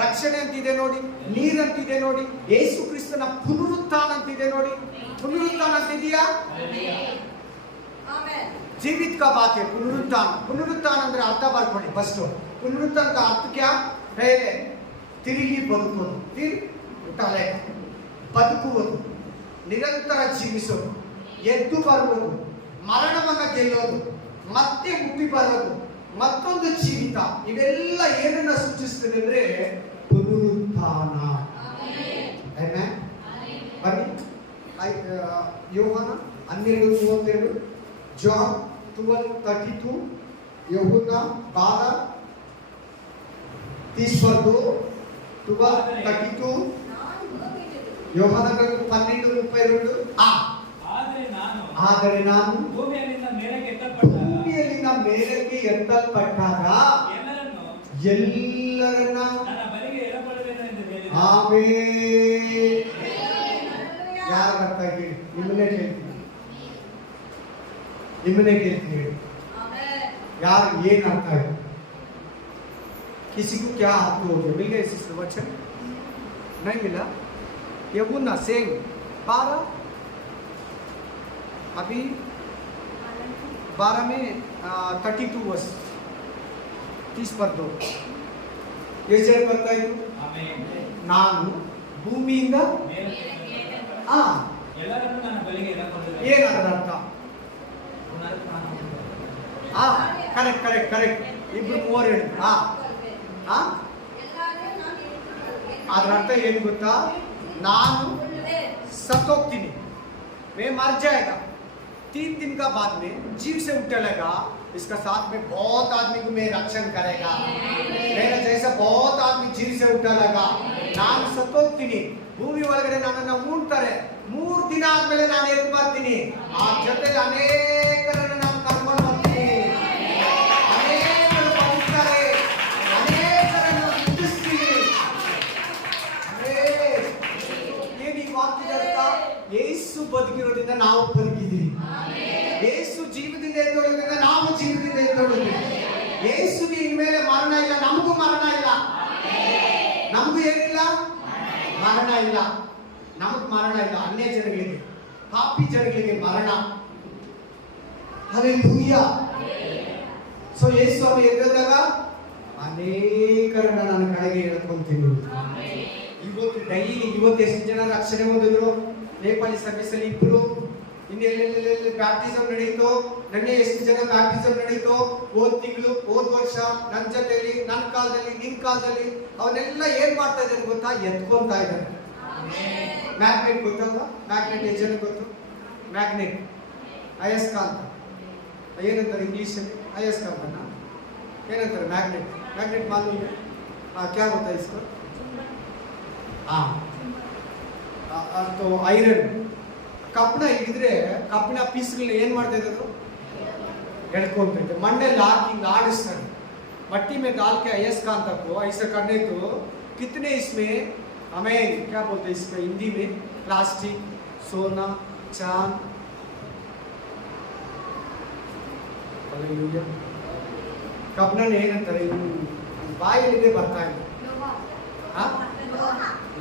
ರಕ್ಷಣೆ ಅಂತಿದೆ ನೋಡಿ, ನೀರು ಅಂತಿದೆ ನೋಡಿ, ಯೇಸು ಕ್ರಿಸ್ತನ ಪುನರುತ್ಥಾನ ಅಂತಿದೆ ನೋಡಿ. ಪುನರುತ್ಥಾನ ಅಂತಿದೆಯಾ? ಆಮೆನ್. जीवित का बात है पुनरुत्थान. पुनरुत्थान ಅಂದ್ರೆ ಅರ್ಥ ಬರ್ಕೊಳ್ಳಿ ಫಸ್ಟ್. पुनरुत्थान का अर्थ क्या? पहले ತಿರುಗಿ ಬದುಕೋದು, ಹುಟ್ಟಲೆ ಬದುಕುವುದು, ನಿರಂತರ ಜೀವಿಸೋದು, ಎದ್ದು ಬರುವುದು, ಮರಣವನ್ನು ಗೆಲ್ಲೋದು, ಮತ್ತೆ ಹುಟ್ಟಿ ಬರೋದು, ಮತ್ತೊಂದು ಜೀವಿತ. ಇವೆಲ್ಲ ಏನನ್ನ ಸೂಚಿಸ್ತದೆ ಅಂದ್ರೆ ಪುನರುತ್ಥಾನ. ಆಮೆನ್. ಬನ್ನಿ ಯೋಹಾನ 12:32, ಜಾನ್ 12:32, ಯೂಹನ್ನ 12:32, 12:32, ಯೋಹಾನ 12:32. ಆದರೆ ನಾನು ಭೂಮಿಯಲ್ಲಿಂದ ಮೇಲಕ್ಕೆ ಎತ್ತಲ್ಪಟ್ಟಾಗ ಎಲ್ಲರನ್ನ ಆಮೆನ್. ಯಾರು ಅರ್ಥ ಆಗಿ? ನಿಮ್ಮನ್ನೇ ಕೇಳ್ತೀನಿ, ನಿಮ್ಮನ್ನೇ ಕೇಳ್ತೀನಿ ಹೇಳಿ, ಯಾರು ಏನು ಅರ್ಥ ಆಯ್ತು? किसी को क्या अर्थ हो गया? मिल गया इसी वचन? नहीं मिला? यूहन्ना सेम 12, अभी 12 में 32 वर्ष 30:2 ಎಷ್ಟು ಹೇಳಿ ಬರ್ತಾ ಇತ್ತು? ನಾನು ಭೂಮಿಯಿಂದ ಎಲ್ಲರನ್ನೂ ನನ್ನ ಬಳಿಗೆ ಎಳೆದುಕೊಂಡು ಏನದರ ಅರ್ಥ? ಹಾ, ಕರೆಕ್ಟ್ ಕರೆಕ್ಟ್ ಕರೆಕ್ಟ್. ಇಬ್ರು ಮೂವರು ಹೇಳಿದ್ರು. ಹಾ ಹಾ, ಅದರ ಅರ್ಥ ಏನು ಗೊತ್ತಾ? ನಾನು सतोगತೀನಿ, मैं मर जाएगा, 3 दिन का बाद में जीव से उठेगा, इसका साथ में बहुत आदमी को मैं रक्षण करेगा, मेरा जैसा बहुत आदमी जीव से उठेगा. ನಾನು ಸತ್ತೋಗ್ತೀನಿ, ಭೂಮಿ ಒಳಗಡೆ ನನ್ನನ್ನು ಉಣ್ತಾರೆ, 3 ದಿನ ಆದ್ಮೇಲೆ ನಾನು ಎದ್ದು ಬರ್ತೀನಿ, ಆ ಜೊತೆಗೆ ಅನೇಕರನ್ನು ನಾನು ಕರ್ಕೊಂಡು ಬರ್ತೀನಿ, ಅನೇಕರು ಬದುಕ್ತಾರೆ, ಅನೇಕರನ್ನು ಬಿಡಿಸ್ತೀನಿ. ಏನು ಈ ವಾಕ್ಯದ ಅರ್ಥ? ಯೇಸು ಬದುಕಿರೋದ್ರಿಂದ ನಾವು ಬದುಕಿದ್ದೀವಿ, ಯೇಸು ಜೀವದಿಂದ ಎದ್ದೊಳೋದ್ರಿಂದ ನಾವು ಜೀವದಿಂದ ಎದ್ದೊಳಿದ್ವಿ. ಯೇಸುಗೆ ಇನ್ಮೇಲೆ ಮರಣ ಇಲ್ಲ, ನಮಗೂ ಮರಣ ಇಲ್ಲ. ನಮಗೂ ಏನಿಲ್ಲ? ಮರಣ ಇಲ್ಲ. ನಮಗ್ ಮರಣ ಇಲ್ಲ, ಅನ್ಯ ಜನಗಳಿಗೆ, ಪಾಪಿ ಜನಗಳಿಗೆ ಮರಣ. ಹಲ್ಲೆಲೂಯಾ. ಸೊ ಯೇಸು ಅವರು ಎದ್ದಾಗ ಅನೇಕರನ್ನ ನನ್ನ ಕಡೆಗೆ ಎಳ್ಕೊಂತೀನಿ. ಇವತ್ತು ಡೈಲಿ ಇವತ್ತು ಎಷ್ಟು ಜನ ರಕ್ಷಣೆ ಹೊಂದಿದ್ರು? ನೇಪಾಳಿ ಸರ್ವಿಸ್ ಅಲ್ಲಿ ಇಬ್ರು, ಇನ್ನೆಲ್ಲೆಲ್ಲೆಲ್ಲಿ ಬ್ಯಾಪ್ಟಿಸಮ್ ನಡೀತು, ನನ್ನ ಎಷ್ಟು ಜನ ಬ್ಯಾಪ್ಟಿಸಮ್ ನಡೀತು ಹೋದ್ ತಿಂಗಳು, ಹೋದ್ ವರ್ಷ, ನನ್ನ ಜೊತೆಲಿ, ನನ್ನ ಕಾಲದಲ್ಲಿ, ನಿನ್ ಕಾಲದಲ್ಲಿ. ಅವನ್ನೆಲ್ಲ ಏನ್ ಮಾಡ್ತಾ ಇದ್ದಾರೆ ಗೊತ್ತಾ? ಎತ್ಕೊಂತಾ ಇದ್ದಾರೆ. ಮ್ಯಾಗ್ನೆಟ್ ಗೊತ್ತಲ್ವಾ? ಮ್ಯಾಗ್ನೆಟ್ ಎಷ್ಟು ಜನ ಗೊತ್ತು? ಮ್ಯಾಗ್ನೆಟ್, ಅಯಸ್ಕಾಂತ ಏನಂತಾರೆ ಇಂಗ್ಲಿಷ್ ಅಲ್ಲಿ? ಅಯಸ್ಕಾಂತನ ಏನಂತಾರೆ? ಮ್ಯಾಗ್ನೆಟ್. ಮ್ಯಾಗ್ನೆಟ್ ಮಾಲೂಮ್ है? क्या होता है इसको? तो ಐರನ್, ಕಬ್ಬಿಣ ಹಿಡಿದ್ರೆ ಕಬ್ಬಿಣ ಪೀಸ್ಗಳನ್ನ ಏನ್ ಮಾಡ್ತಾ ಇದ್ರು? ಎಳ್ಕೊಂತಿದ್ರು. ಮಣ್ಣಲ್ಲಿ ಹಾಕಿ ಹಿಂಗ್ ಆಡಿಸ್ತಾರೆ. मट्टी में डाल के अयस्कांत को ऐसा करने तो कितने इसमें हमें क्या बोलते हैं इसमें हिंदी में? प्लास्टिक, सोना, चांद. हालेलुया. ಕಬ್ಬಿಣ ಏನಂತಾರೆ? ಬಾಯಿಲಿದೆ ಬರ್ತಾ ಇದೆ.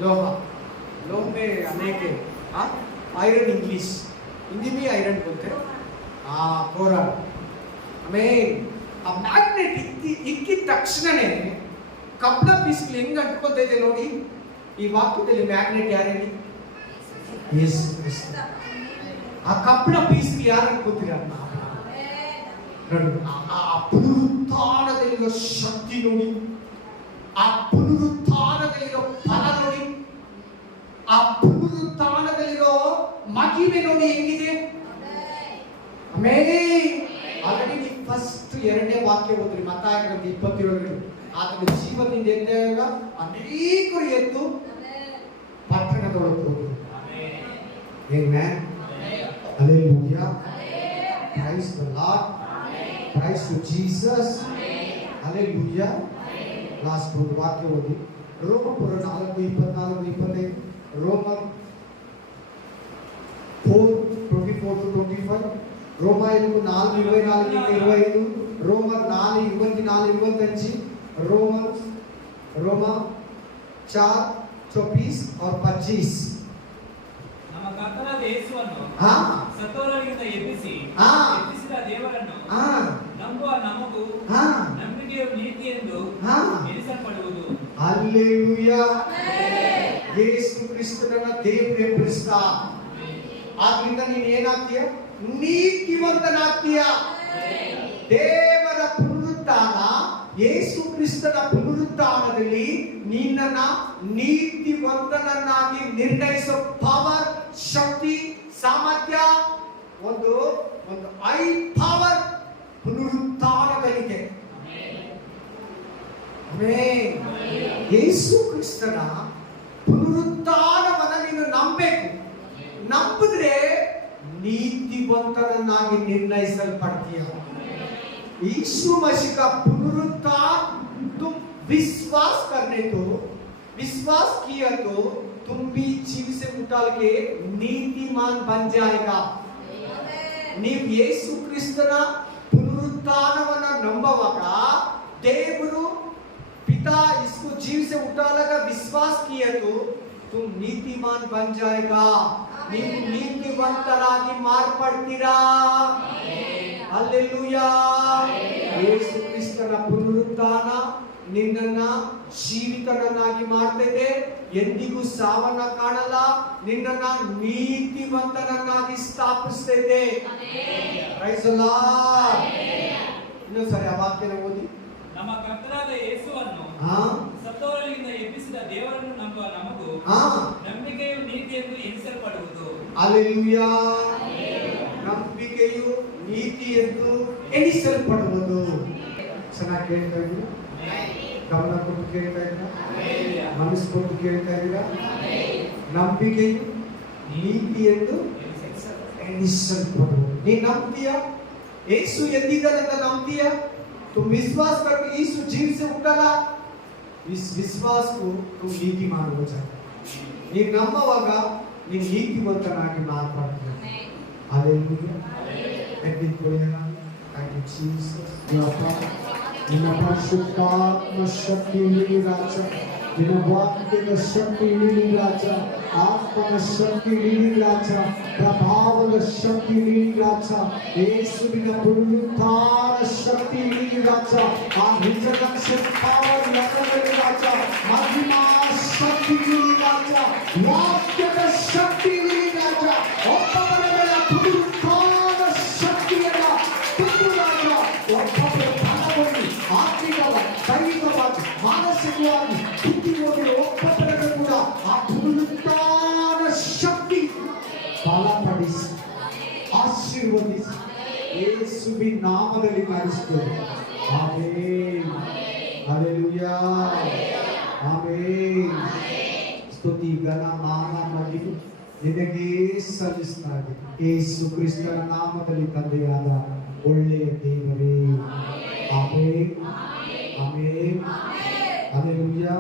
लोहा. लोह में अनेक है. आयरन इंग्लिश, हिंदी में आयरन बोलते हैं. बोरान. हमें अब मैग्नेट इक्की तक्षणನೇ ಕಬ್ಬಿಣ ಪೀಸ್ಗಳು ಹೆಂಗ್ ಅಂಟ್ಕೊತಾ ಇದೆ ನೋಡಿ. ಈ ವಾಕ್ಯದಲ್ಲಿ ಮ್ಯಾಗ್ನೆಟ್ ಯಾರೇನಿ? ಯೇಸು ಕ್ರಿಸ್ತ. ಆ ಕಬ್ಬಿಣ ಪೀಸ್ಗಳು ಯಾರು ಅನ್ಕೋತೀರಾ? ನೋಡಿ, ಆ ಪುನರುತ್ಥಾನದಲ್ಲಿರೋ ಶಕ್ತಿ ನೋಡಿ, ಆ ಪುನರುತ್ಥಾನದಲ್ಲಿರೋ ಫಲ ನೋಡಿ, ಆ ಪುನರುತ್ಥಾನದಲ್ಲಿರೋ ಮಹಿಮೆ ನೋಡಿ ಹೆಂಗಿದೆ. ಆಲ್ರೆಡಿ ನೀವು ಫಸ್ಟ್ 2ನೇ ವಾಕ್ಯ ಓದ್ರಿ, ಮತ್ತಾಯ ಗ್ರಂಥ 27. ಆತನ ಜೀವದಿಂದ ಎದ್ದಾಗ ಅನೇಕರು ಎದ್ದು ಪಟ್ಟಣದೊಳಗೆ ಹೋದ್ರು. Amen. Hallelujah. Praise the lord. Praise to Jesus. Hallelujah. Last ಒಂದು ವಾಕ್ಯ ಓದಿ, ರೋಮಪುರ 4:24-25. ರೋಮನ್ 4:24-25. ರೋಮಾಯರು 4:24-25. ರೋಮನ್ 4:24-25. रोमा 4:24 और 25. ನಮ್ಮ ಕರ್ತನಾದ ಯೇಸುವನ್ನು ಸತ್ತವರೊಳಗಿಂದ ಎಬ್ಬಿಸಿದ ದೇವರನ್ನು ನಂಬುವ ನಮಗೂ ನಂಬಿಕೆಯು ನೀತಿ ಎಂದು ಎಣಿಸಲ್ಪಡುವುದು. ಹಲ್ಲೆಲೂಯಾ. ಯೇಸು ಕ್ರಿಸ್ತನನ್ನ ದೇವರು ಎಬ್ಬಿಸ್ತಾ. ಆದ್ರಿಂದ ನೀನು ಏನಾಗ್ತೀಯ? ನೀತಿವಂತನಾಗ್ತೀಯ. ದೇವರ ಪುನರುತ್ಥಾನ, ಯೇಸು ಕ್ರಿಸ್ತನ ಪುನರುತ್ಥಾನದಲ್ಲಿ ನಿನ್ನನ್ನ ನೀತಿವಂತನನ್ನಾಗಿ ನಿರ್ಣಯಿಸೋ ಪವರ್, ಶಕ್ತಿ, ಸಾಮರ್ಥ್ಯ, ಒಂದು ಐ ಪವರ್ ಪುನರುತ್ಥಾನದಲ್ಲಿದೆ. ಯೇಸು ಕ್ರಿಸ್ತನ ಪುನರುತ್ಥಾನವನ್ನ ನೀನು ನಂಬಬೇಕು. ನಂಬಿದ್ರೆ ನೀತಿವಂತನನ್ನಾಗಿ ನಿರ್ಣಯಿಸಲ್ಪಡ್ತೀಯ. यीशु मसीह का पुनरुत्थान तुम विश्वास करने तो, विश्वास किया तो तुम भी जीव से उठल के नीतिमान बन जाएगा. ನೀವು ಯೇಸು ಕ್ರಿಸ್ತನ ಪುನರುತ್ಥಾನವನ್ನ ನಂಬುವಾಗ ದೇವರು पिता इसको जीव से उठालेगा, विश्वास किया तो तुम नीतिमान बन जाएगा. ನೀವು ನೀತಿವಂತರಾಗಿ ಮಾರ್ಪಡ್ತೀರಾ. ಹಲ್ಲೆಲೂಯಾ. ಯೇಸು ಕ್ರಿಸ್ತನ ಪುನರುತ್ಥಾನ ನಿನ್ನನ್ನ ಜೀವಿತನನ್ನಾಗಿ ಮಾಡ್ತೈತೆ. ಎಂದಿಗೂ ಸಾವನ್ನ ಕಾಣಲ್ಲ. ನಿನ್ನನ್ನ ನೀತಿವಂತನನ್ನಾಗಿ ಸ್ಥಾಪಿಸ್ತೈತೆ. Praise the Lord. ಇನ್ನೊಂದ್ಸರಿ ಆ ವಾಕ್ಯನ ಓದಿ. ನಮ್ಮ ಕರ್ತನಾದ ಯೇಸುವನ್ನು ಹಾ ಸತ್ತವರಲ್ಲಿಂದ ಎಬ್ಬಿಸಿದ ದೇವರನ್ನು ನಂಬುವ ನಮಗೂ ಹಾ ನಂಬಿಕೆಯು ನೀತಿಯೆಂದು ಎಣಿಸಲ್ಪಡುವುದು. ಹಲ್ಲೆಲೂಯಾ. ನಂಬಿಕೆಯು ನೀತಿ ಎಂದು ಎಣಿಸಲ್ಪಡುವುದು. ಚೆನ್ನಾಗಿ ಕೇಳ್ತಾ ಇದ್ದೀರಾ? ಗಮನ ಕೊಟ್ಟು ಕೇಳ್ತಾ ಇದ್ದೀರಾ? ಮನಸ್ಸು ಕೊಟ್ಟು ಕೇಳ್ತಾ ಇದ್ದೀರಾ? ನಂಬಿಕೆಯು ನೀತಿ ಎಂದು ಎಣಿಸಲ್ಪಡುವುದು. ನೀ ನಂಬ್ತೀಯ? ಯೇಸು ಎದ್ದಿದ್ದಾರಂತ ನಂಬ್ತೀಯ? तुम विश्वास करके यीशु जीव से उठला. इस विश्वास को तुम ನೀತಿಮಾನ್ हो जाता. ನೀನು ನಂಬುವಾಗ ನೀನು ನೀತಿವಂತನಾಗಿ ಮಾರ್ಪಡ್ತೀಯ. हालेलुया. ಎದ್ದಿಕೊಳ್ಳೋಣ. Thank you Jesus. ನಿನ್ನ ಪರಿಶುದ್ಧಾತ್ಮ ಶಕ್ತಿ ಇಳಿ ರಾಜ. ನಿನ್ನ ವಾಕ್ಯದ ಶಕ್ತಿ ಇಳಿ ರಾಜ. ಆತ್ಮನ ಶಕ್ತಿ ಇಳಿ ರಾಜ. ಪ್ರಭಾವದ ಶಕ್ತಿ ಇಳಿ ರಾಜ. ಯೇಸುವಿನ ಪುನರುತ್ಥಾನ ಶಕ್ತಿ ಇಳಿ ರಾಜ. ಆ ರಿಸರ್ರೆಕ್ಷನ್ ಪವರ್ ಇಳಿ ರಾಜ. ಮಹಿಮಾ ಶಕ್ತಿ ಇಳಿ ರಾಜ. ವಾಕ್ಯದ ಶಕ್ತಿ ಇಳಿ ರಾಜ. ಒಬ್ಬೊಬ್ಬರ ಮೇಲೆ ಪುನರುತ್ಥಾನ ಶಕ್ತಿಯನ್ನ ತಂದು ರಾಜ. ಒಬ್ಬೊಬ್ಬರ ಫಲವನ್ನು ಆತ್ಮಿಕವಾಗಿ, ದೈಹಿಕವಾಗಿ, ಮಾನಸಿಕವಾಗಿ, ಬುದ್ಧಿವಾಗಿ ಒಬ್ಬೊಬ್ಬರನ್ನು ಕೂಡ ಆ ಪುನರುತ್ಥಾನ ಶಕ್ತಿ ಬಲಪಡಿಸಿ ಆಶೀರ್ವದಿಸಿ ಯೇಸುವಿನ ನಾಮದಲ್ಲಿ ಮಾಡಿಸ್ತೇವೆ. ಆಮೆನ್. ಹಲ್ಲೆಲೂಯಾ. ಆಮೆನ್. ಸ್ತುತಿ ಘನ ಮಾನ ಮಹಿಮೆ ನಿನಗೆ ಸಲ್ಲಿಸ್ತಾ ಇದ್ದೇವೆ. ಯೇಸು ಕ್ರಿಸ್ತನ ನಾಮದಲ್ಲಿ ತಂದೆಯಾದ ಒಳ್ಳೆಯ ದೇವರೇ. ಆಮೆನ್. ಆಮೆನ್. ಹಲ್ಲೆಲೂಯಾ.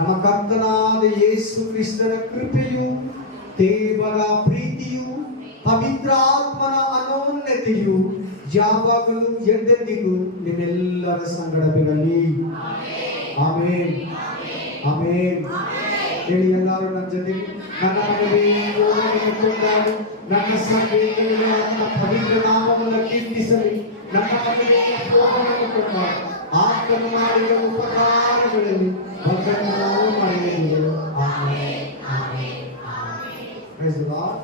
ನಮ್ಮ ಕರ್ತನಾದ ಯೇಸು ಕ್ರಿಸ್ತನ ಕೃಪೆಯು, ದೇವರ ಪ್ರೀತಿಯು, ಪವಿತ್ರಾತ್ಮನ ಅನೋನ್ಯತೆಯು ಯಾವಾಗಲೂ ಎಂದೆಂದಿಗೂ ನಿಮ್ಮೆಲ್ಲರ ಸಂಗಡವಿರಲಿ. ಆಮೆನ್. ಆಮೆನ್. ಹೇಳಿ ಎಲ್ಲರೂ ನನ್ನ ಜೊತೆ. ನನ್ನ ಮನವೇ ಯೋಗವನ್ನು ಕೊಂಡಾಡು, ನನ್ನ ಸಂವೇದನೆಯ ಪವಿತ್ರ ನಾಮವನ್ನು ಕೀರ್ತಿಸಲಿ. ನನ್ನ ಮನವೇ ಯೋಗವನ್ನು ಕೊಂಡಾಡು, ಆತನು ಮಾಡಿದ ಉಪಕಾರಗಳಲ್ಲಿ ಭದ್ರನಾವು ಮಾಡಿದೆನು. Amen. Amen. Praise the Lord.